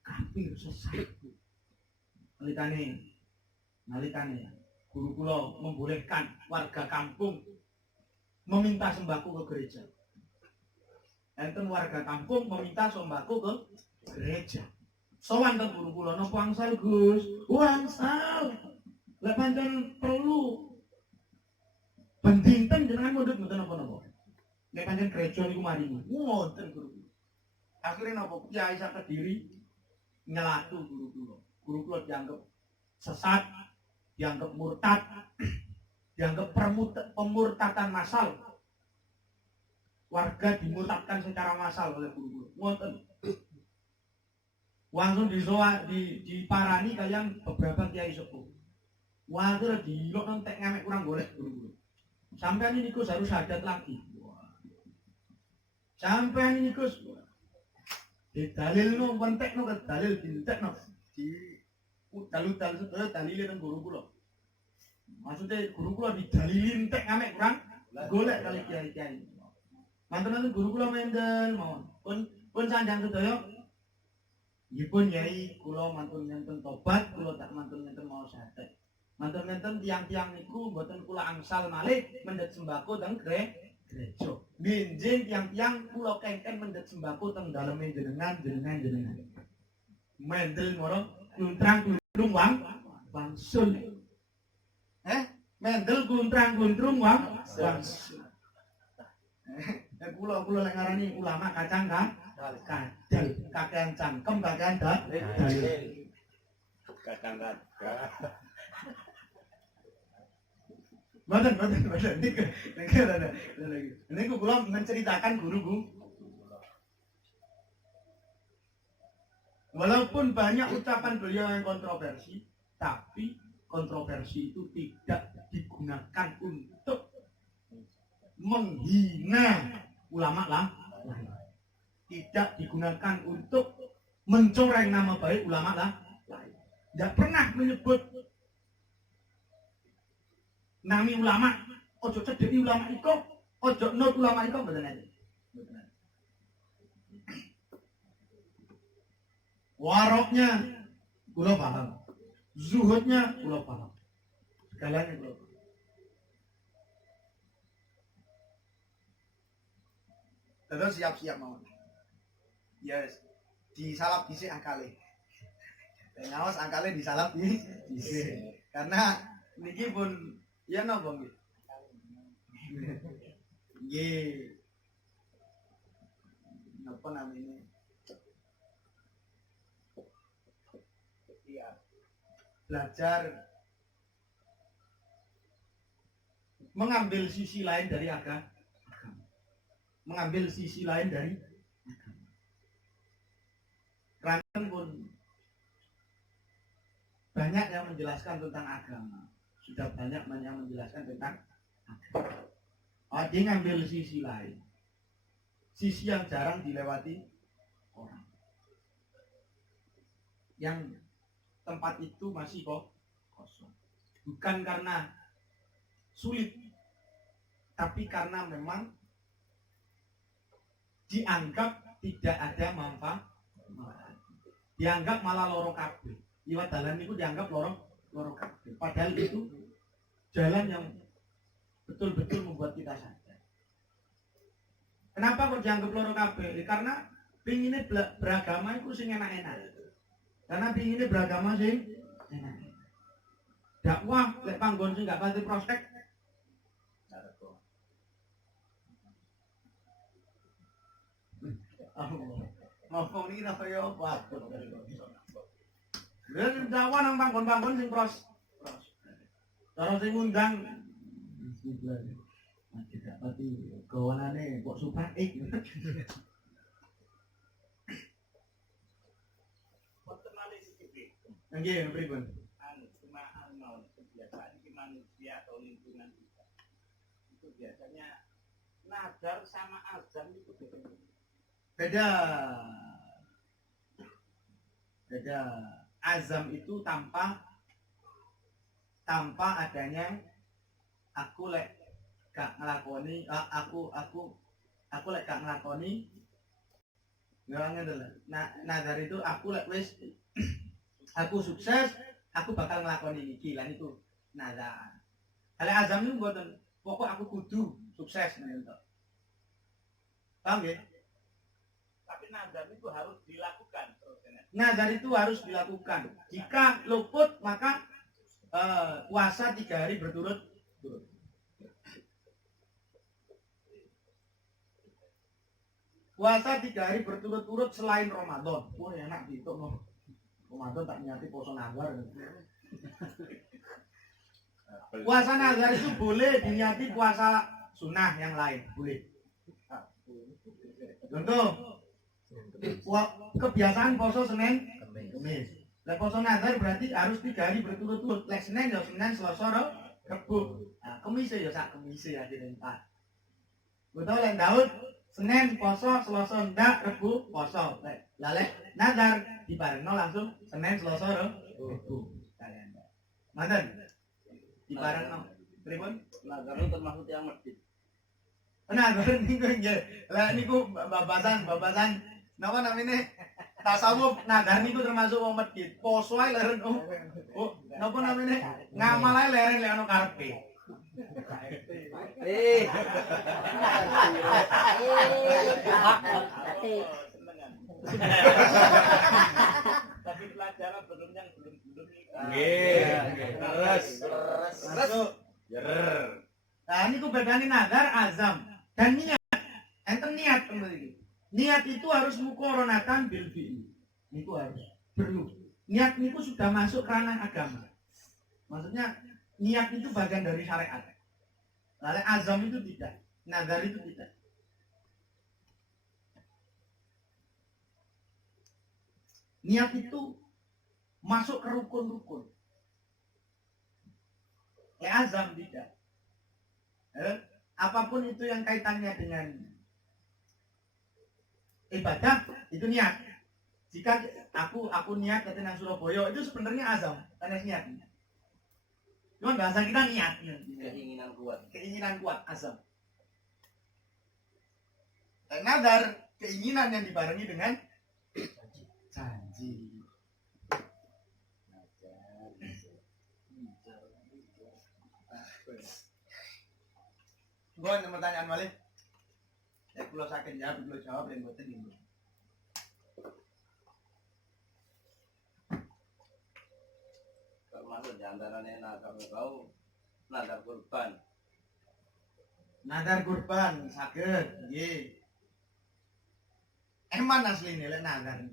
kafir sesat. Nalikane guru kula membolehkan warga kampung meminta sembako ke gereja. Enten warga kampung meminta sembako ke gereja. Sowan teng guru kula napa angsal Gus? Angsal. Lah pancen perlu ben dinten jenengan mundhut mboten napa-napa. Nek pancen gereja niku maringi. Ngoten guru. Akhire napa kiai sak Kediri nyelatu guru kula. Guru kula dianggap sesat, dianggap murtad, dianggap pemurtatan massal. Warga dimurtadkan secara massal oleh guru-guru. Ngoten. Langsung diparani kalian beberapa kiai sepuh. Wah, itu dilok entek ngamek kurang golek guru-guru. Sampai ini Gus harus hadat lagi. Sampai ini Gus dalil no pentek no dalil dintek no di udal-udal sedaya dalile nang guru kula. Maksudnya guru kula didalilin entek ngamek kurang golek kali kiai-kiai. Mantan guru kula menden mawon. Pun sandang sedaya. Nggih Yai kula mantun nenten tobat, kula tak mantun nenten mau sate. Mantun nenten tiang-tiang niku mboten kula angsal malih mendhet sembako teng gereja. Benjing tiang-tiang kula kengken mendhet sembako teng daleme jenengan. Mendel moro kuntrang-kuntrung wangsul. Mendel kuntrang-kuntrung wangsul. Kula lek ngarani ulama kacang kadal, kakean cangkem, kakean dalil. Kacang kadal. Mboten. Niku kula menceritakan guru. Walaupun banyak ucapan beliau yang kontroversi, tapi kontroversi itu tidak digunakan untuk menghina ulama lah. Tidak digunakan untuk mencoreng nama baik ulama lah. Tidak pernah menyebut nami ulama, ojo cedeki ulama iko, ojo not ulama iko, betul. Waroknya kula paham, zuhudnya kula paham, segalanya kula paham. Terus siap-siap mau. Yes, disalap dhisik akale. Ngawas akale disalap dhisik. Karena niki pun ya napa nggih. Nggih. Napa namanya? Iya. Belajar mengambil sisi lain dari agama. Mengambil sisi lain dari Ranten pun banyak yang menjelaskan tentang agama. Sudah banyak yang menjelaskan tentang agama. Dia ngambil sisi lain. Sisi yang jarang dilewati orang. Yang tempat itu masih kosong. Bukan karena sulit, tapi karena memang dianggap tidak ada manfaat. Dianggap malah loro kabeh. Liwat dalan itu dianggap loro kabeh. Padahal itu jalan yang betul-betul membuat kita sadar. Kenapa kok dianggap loro kabeh? Karena Pingine beragama itu sing enak-enak. Karena pingine beragama sing enak. Dakwah lek panggon sing gak pati prospek. Ngomong ini apa ya apa? Lha dakwah nang panggon-panggon sing pros. Cara sing ngundang tidak pati gawanane kok supraik. Nggih, pripun? Cuma mau kebiasaan di manusia atau lingkungan kita. Itu biasanya nazar sama azam itu Beda. Beda. Azam itu tanpa adanya aku lek gak ngelakoni aku lek gak ngelakoni ngene lho. Nazar itu aku lek wis aku sukses, aku bakal ngelakoni iki lan itu nazar. Kalau azam itu mboten, pokok aku kudu sukses ngene to. Paham nggih? tapi nazar itu harus dilakukan terus. Nazar itu harus dilakukan. Jika luput maka puasa 3 hari berturut-turut. Puasa 3 hari berturut-turut selain Ramadan. Wah enak gitu no. Ramadan tak niati poso nazar. Puasa nazar itu boleh diniati puasa sunnah yang lain, boleh. Contoh, kebiasaan poso Senin, Kamis. Lah poso nazar berarti harus 3 hari berturut-turut. Lek Senin ya Senin, Selasa, Rabu. Nah, Kamis ya sak Kamis ya jadi 4. Betul lek Daud Senin poso, Selasa ndak, Rabu poso. Lah lek nazar dibarengno langsung Senin, Selasa, Rabu. Kalian. Manten? Dibarengno. Pripun? Nazar itu termasuk yang masjid. Nazar niku nggih. Lah niku babasan napa namine? Tasawuf nazar niku termasuk wong masjid. Poso ae leren napa namine? Ngamal ae leren lek ono karepe. Tapi pelajaran belum yang belum Nggih. Terus. Nah, niku bedane nazar azam dan niat. Enten niat iki. Niat itu harus muqaranatan bil fi'li. Niku harus perlu. Niat niku sudah masuk ranah agama. Maksudnya niat itu bagian dari syariat. Lalu azam itu tidak, nazar itu tidak. Niat itu masuk ke rukun-rukun. Azam tidak. Apapun itu yang kaitannya dengan ibadah itu niat. Jika aku niat ke nang Surabaya itu sebenarnya azam, karena niat. Cuma bahasa kita niat. Keinginan kuat azam. Nazar keinginan yang dibarengi dengan janji. Gue ada pertanyaan balik. Ya kalau sakit jawab dan buatin ini. termasuk diantaranya nazar kau nazar kurban. Nazar kurban sakit, nggih. Eman asli nilai nazar.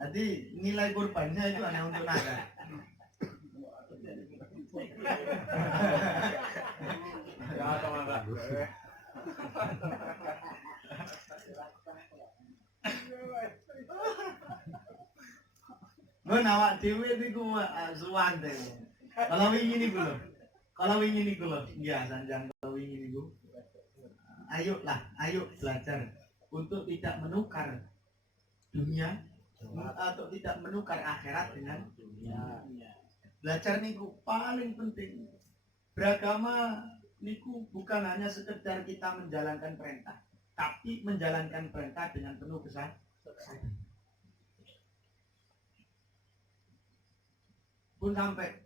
Jadi nilai kurbannya itu hanya untuk nazar. Ya, teman-teman. Gue nawak dewe itu gue suwante. Kalau ingin nih gue, ya sanjang kalau ingin gue. Ayo belajar untuk tidak menukar dunia atau tidak menukar akhirat dengan dunia. Belajar niku paling penting. Beragama niku bukan hanya sekedar kita menjalankan perintah, tapi menjalankan perintah dengan penuh kesadaran. Pun sampai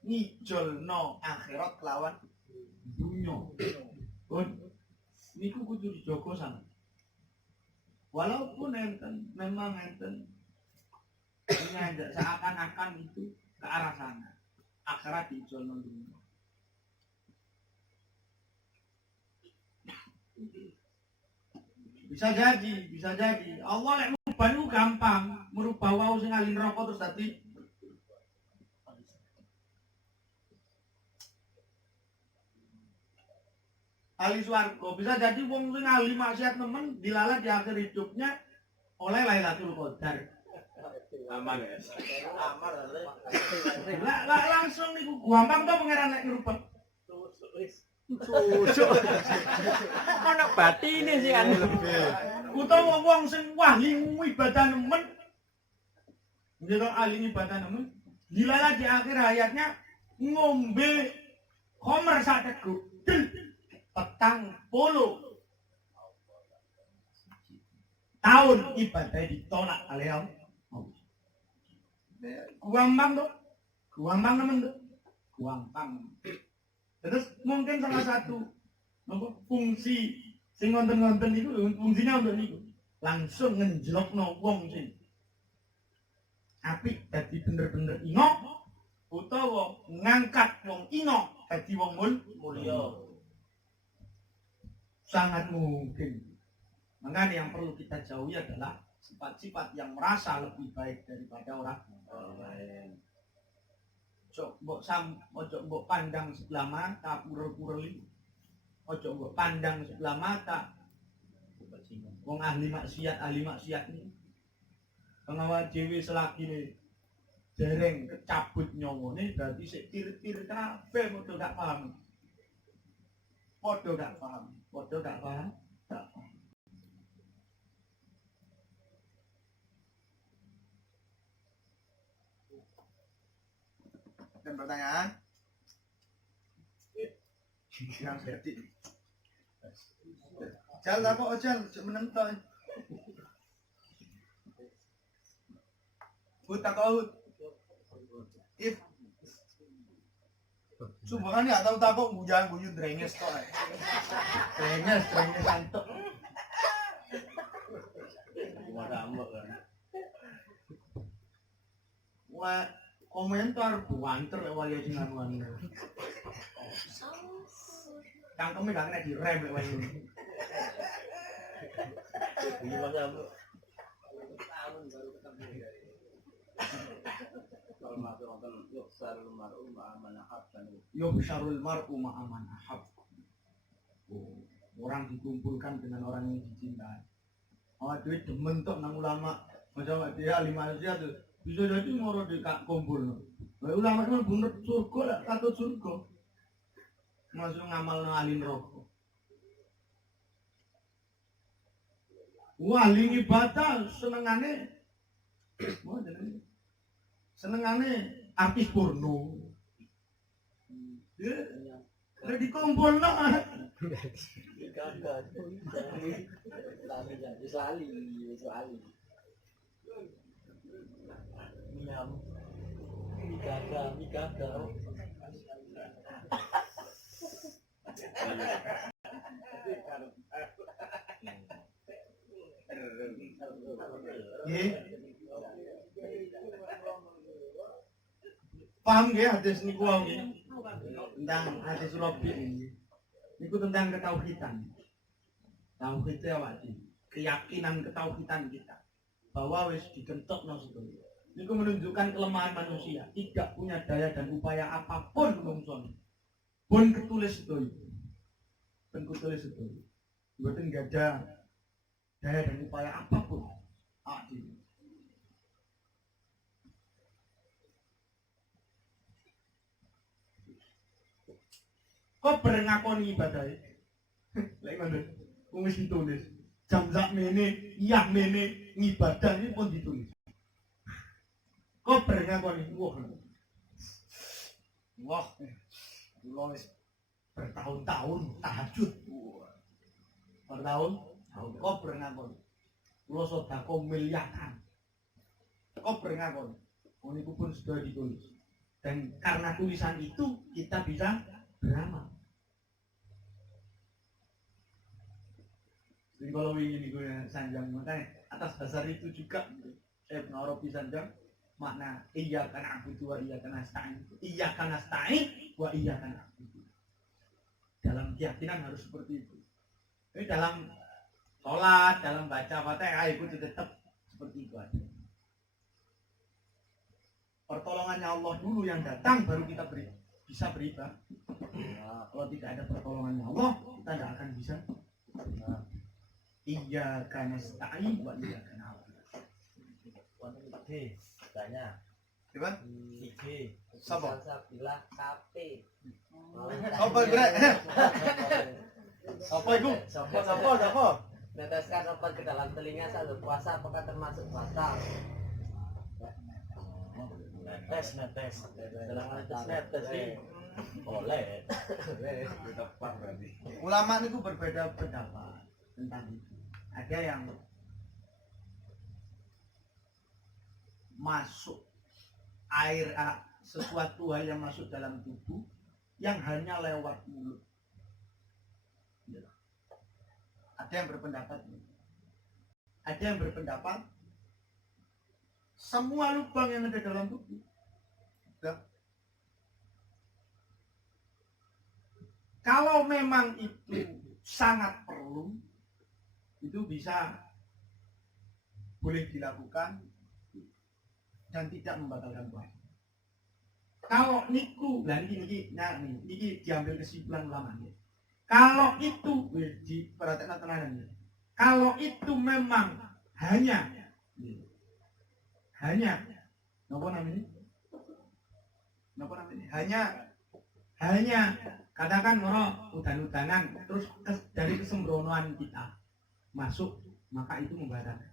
ngijolno akhirat lawan dunia. Pun niku kudu dijogo sama. Walaupun enten memang enten mengajak seakan-akan itu ke arah sana. Akhirat diisolno dunia. Bisa jadi. Allah lek merubah itu gampang, merubah wau sing ahli neraka terus dadi ahli swarga. Bisa jadi wong sing ahli maksiat nemen dilalah di akhir hidupnya oleh Lailatul Qadar. Aman ya. Lah langsung niku gampang to pangeran lek ngerubah. Cocok. Ono batine sih anu. Utawa wong sing ahli ibadah nemen njero ahli ibadah nemen dilalah di akhir hayatnya ngombe khamr sak teguk. Petang puluh tahun ibadah ditolak oleh Allah. Gampang tuh, gampang nemen tuh, gampang. Terus mungkin salah satu fungsi sing ngonten-ngonten itu fungsinya untuk niku langsung ngenjlokno wong sing apik dadi bener-bener ino utawa ngangkat wong ino dadi wong mulya. Sangat mungkin. Makanya yang perlu kita jauhi adalah sifat-sifat yang merasa lebih baik daripada orang lain. Ojo mbok pandang sebelah mata purel-purel iki. Ojo mbok pandang sebelah mata. Wong ahli maksiat ini. Pengawa dhewe selagi ne dereng kecabut nyawone berarti sik tir-tir kabeh padha gak paham. Padha gak paham. Dan pertanyaan? Yang jadi. Jal tak kok jal, meneng tok. Tak kok. If Sumpah nggak tahu takut bujang drenges kok. Drenges antuk. Wah, komentar buanter waya jenengan. Cangkeme gak kena direm lek waya. Iya Mas Amro. Tahun baru ketemu. Yuhsyarul mar'u ma'a man ahab. Orang dikumpulkan dengan orang yang dicintai. Duit demen tok nang ulama. Macam dia lima manusia tuh. Bisa jadi moro di kumpul. Ulama kan bener surga lah, katut surga. Masuk ngamal nang ahli neraka. Wah, ahli ibadah senengane artis porno. Udah dikumpul no. Paham ya hadis niku wae tentang hadis Rabi ini. Niku tentang ketauhidan. Tauhid itu apa sih? Keyakinan ketauhidan kita bahwa wis digentokno sedaya. Niku menunjukkan kelemahan manusia, tidak punya daya dan upaya apapun mungson. Pun ketulis sedaya. Mboten enggak ada daya dan upaya apapun. Kok berengakoni ibadah lek ngono wis ditulis jam sak mene iya mene ngibadah ini pun ditulis kok berengakoni wah kula wis bertahun-tahun tahajud bertahun-tahun kok berengakoni kula sedekah miliaran kok berengakoni niku pun sudah ditulis dan karena tulisan itu kita bisa beramal. Jadi kalau ingin gue sanjang makanya atas dasar itu juga Ibnu Arabi sanjang makna iyyaka na'budu wa iyyaka nasta'in. Iyyaka nasta'in wa iyyaka na'budu. Dalam keyakinan harus seperti itu. Ini dalam sholat, dalam baca Fatihah itu tetap seperti itu aja. Pertolongannya Allah dulu yang datang baru kita bisa beribadah. Kalau tidak ada pertolongannya Allah, kita tidak akan bisa. Iyyaka nasta'in wa iyyaka na'budu. Wonten ide tanya. Gimana? Ide. Sapa? Sabila KP. Apa gerak? Apa itu? Sapa? Neteskan obat ke dalam telinga saat puasa apakah termasuk batal? Netes. Netes nih. Boleh. Tepat berarti. Ulama itu berbeda pendapat tentang itu. Ada yang masuk air sesuatu hal yang masuk dalam tubuh yang hanya lewat mulut. Ada yang berpendapat ada yang berpendapat semua lubang yang ada dalam tubuh. Kalau memang itu sangat perlu, itu bisa boleh dilakukan dan tidak membatalkan puasa. Kalau niku, nah ini diambil kesimpulan ulama. Kalau itu diperhatikan tenanan. Kalau itu memang hanya apa namanya? Hanya katakan udan-udanan terus dari kesembronoan kita masuk, maka itu membatalkan.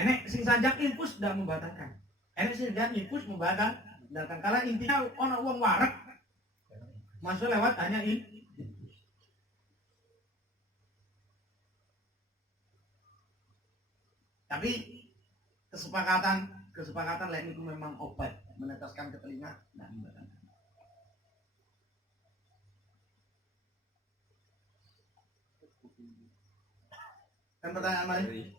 Enek sing sanjak infus tidak membatalkan. Enek sing sanjak infus membatalkan. Kalau intinya ono wong warak masuk lewat hanya infus. Tapi kesepakatan lain itu memang obat meneteskan ke telinga dan membatalkan. Dan pertanyaan lain?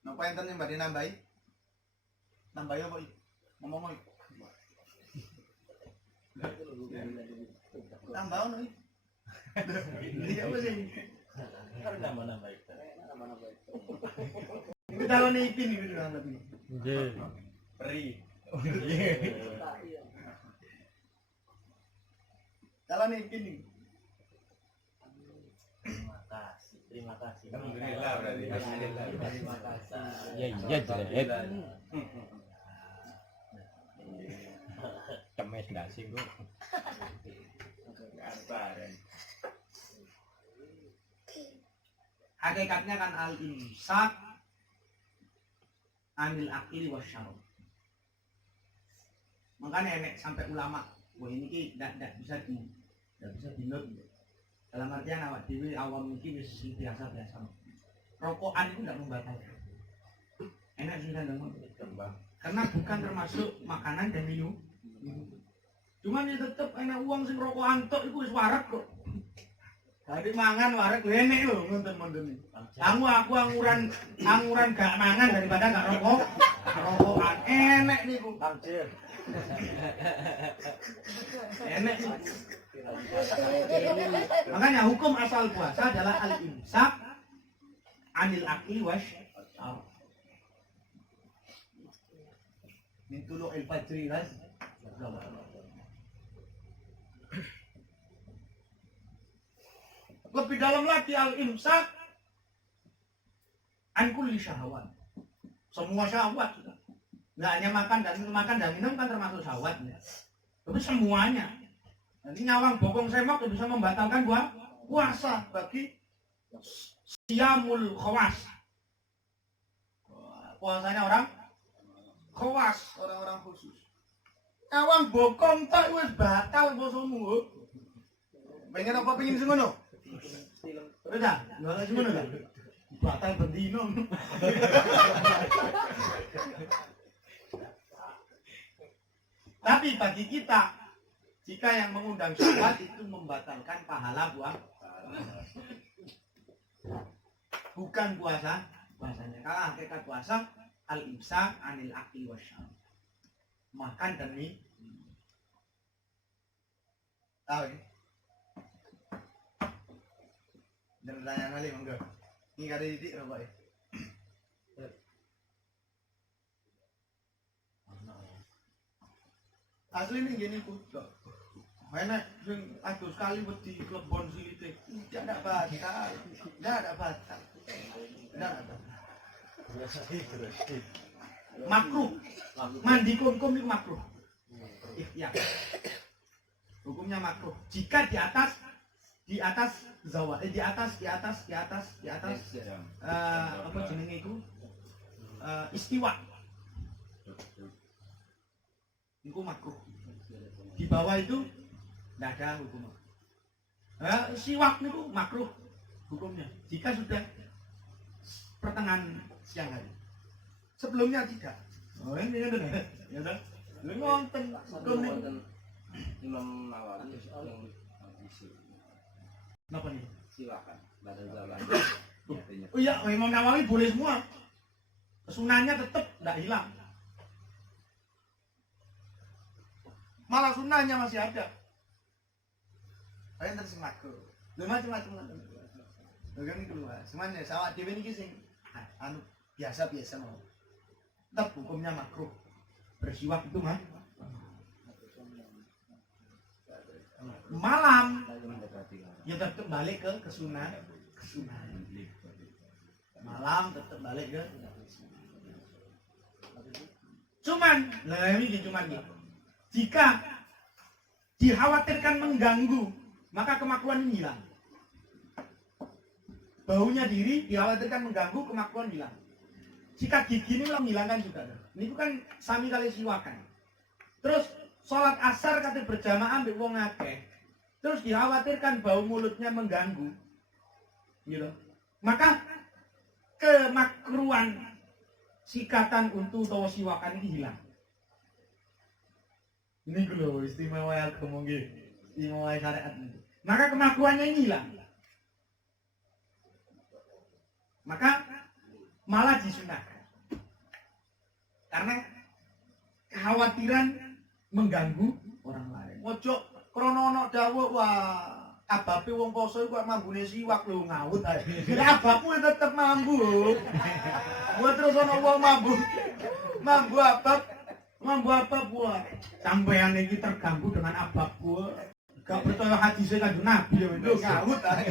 Napa enten yang mbak nambahi? Nambahi apa iki? Ngomong iki. Tambah ono iki. Iya apa sih? Kan nambah itu. Itu calon ipin itu kurang lebih. Nggih. Peri. Calon ipin iki. Terima kasih. Alhamdulillah berarti. Alhamdulillah. Terima kasih. Ya iya jelek. Cemes ndak sih kok. Hakikatnya kan al-imsak anil akili wasyarab. Makanya enek sampai ulama, wah ini tidak bisa dinut. Dalam artian awak dewi awam ini biasa. Rokokan itu tidak membatalkan. Enak sih kan karena bukan termasuk makanan dan minum. Cuman ya tetep enak uang sing rokokan tok iku wis warak kok. Tadi mangan warak enek lho ngoten-ngoten. Aku anguran gak mangan daripada gak rokokan. Enek niku. Anjir. Enek. Makanya hukum asal puasa adalah al-imsak anil akli wasyarab. Min tulu'il fajri lebih dalam lagi al-imsak an kulli syahwat. Semua syahwat sudah. Enggak hanya makan dan minum kan termasuk syahwatnya. Tapi semuanya. Nanti nyawang bokong semok bisa membatalkan puasa bagi siyamul khawas. Puasanya orang khawas, orang-orang khusus. Nyawang bokong tak wis batal posomu. Pengen apa pengen semono? Udah, enggak semono kan? batal bendino. Tapi bagi kita, jika yang mengundang sholat itu membatalkan pahala bukan puasanya. Kalau hakikat puasa al-imsak anil akli wasyarab. Makan dan minum. Tahu ya? Dan pertanyaan kali monggo. Ini kada didik apa ya? Asli nih gini ku. Mana sing aduh sekali wedi klebon silite. Tidak batal. Tidak batal. Makruh. Mandi kumkum itu makruh. Ikhtiar. Hukumnya makruh. Jika di atas zawal, di atas apa jenenge itu? Istiwa. Itu makruh. Di bawah itu tidak ada hukum. Siwak itu makruh hukumnya. Jika sudah pertengahan siang hari. Sebelumnya tidak. Oh ini ada nih. Ya dah. Lu ngonten hukum nih. Imam Nawawi Kenapa nih? silakan badan jalan. Oh iya, Imam Nawawi boleh semua. Sunahnya tetap tidak hilang. Malah sunahnya masih ada. Kalian terus makruh. Lu macam-macam. Kan keluar. Semuanya sama dhewe niki sing anu biasa-biasa mau. Tetap hukumnya makruh. Bersiwak itu mah. Malam ya tetap balik ke sunnah. Malam tetap balik ke cuman ini cuman gitu. Jika dikhawatirkan mengganggu, maka kemakruhan ini hilang. Baunya diri dikhawatirkan mengganggu, kemakruhan hilang. Jika gigi ini menghilangkan juga. Ini kan sami kali siwakan. Terus sholat asar kata berjamaah ambek wong akeh. Terus dikhawatirkan bau mulutnya mengganggu. Gitu. Maka kemakruhan sikatan untuk atau siwakan ini hilang. Ini lho istimewa agama nggih. Istimewa syariat ini. Maka kemakruhannya ini hilang. Maka malah disunahkan. Karena kekhawatiran mengganggu orang lain. Ojo krana ana dawuh wah abape wong poso iku mambune siwak lho ngawut ae. Nek ababmu tetep mambu. Gua terus ana wong mambu abab buat sampean iki terganggu dengan ababku. Gak percaya hadise Kanjeng Nabi lho ngawut ae.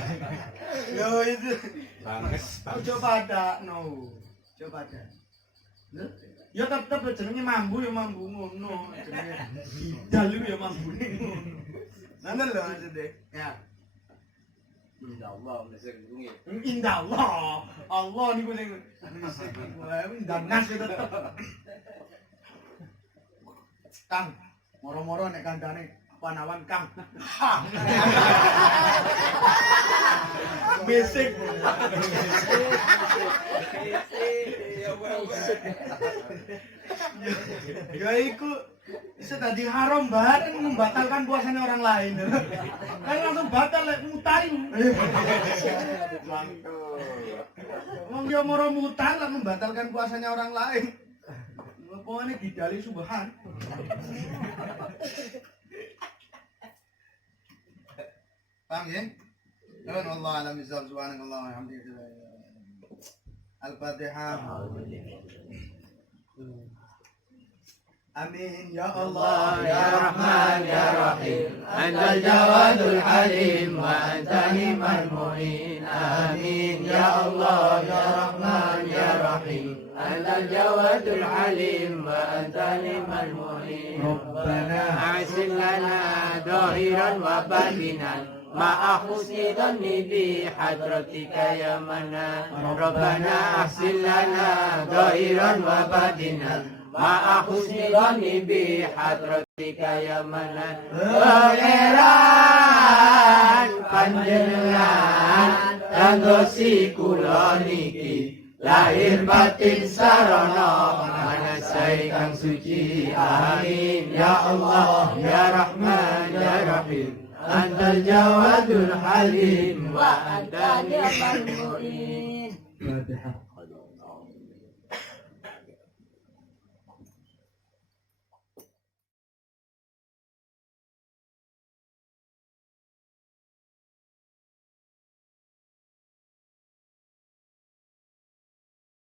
Yo itu banges. Coba ada Coba ada. Ya tetep jenenge mambu ya mambu ngono. Jenenge idal ya mambune ngono. Ngono lho maksudnya. Ya. Insyaallah mesti ngrungi. Insyaallah. Allah niku sing ndanas tetep. Kang, moro-moro nek kancane panawan Kang. Basic. Ya iku bisa tadi haram banget membatalkan puasanya orang lain. Kan langsung batal lek mutari. Wong yo moro mutar lah membatalkan puasanya orang lain. Pokoknya didali subhan. Paham ya? Allah alam bisawab subhanallah wa hamdika. Al-Fatihah. Amin ya Allah ya Rahman ya Rahim Antal Jawadul Halim wa anta ni'mal mu'in. Amin ya Allah ya Rahman ya Rahim Antal Jawadul Halim wa anta ni'mal mu'in. Rabbana Ahsin lana dhahiran wa batinan ma'a husni dhanni bi hadratika ya Manan. Rabbana ahsin lana dhahiran wa batinan ma'a husni dhanni bi hadratika ya Manan. Pangeran panjenengan kanggo si kula niki lahir batin sarana manasai kang suci amin ya Allah ya Rahman ya Rahim antal jawadul halim wa anta ni'mal mu'in. Fatihah.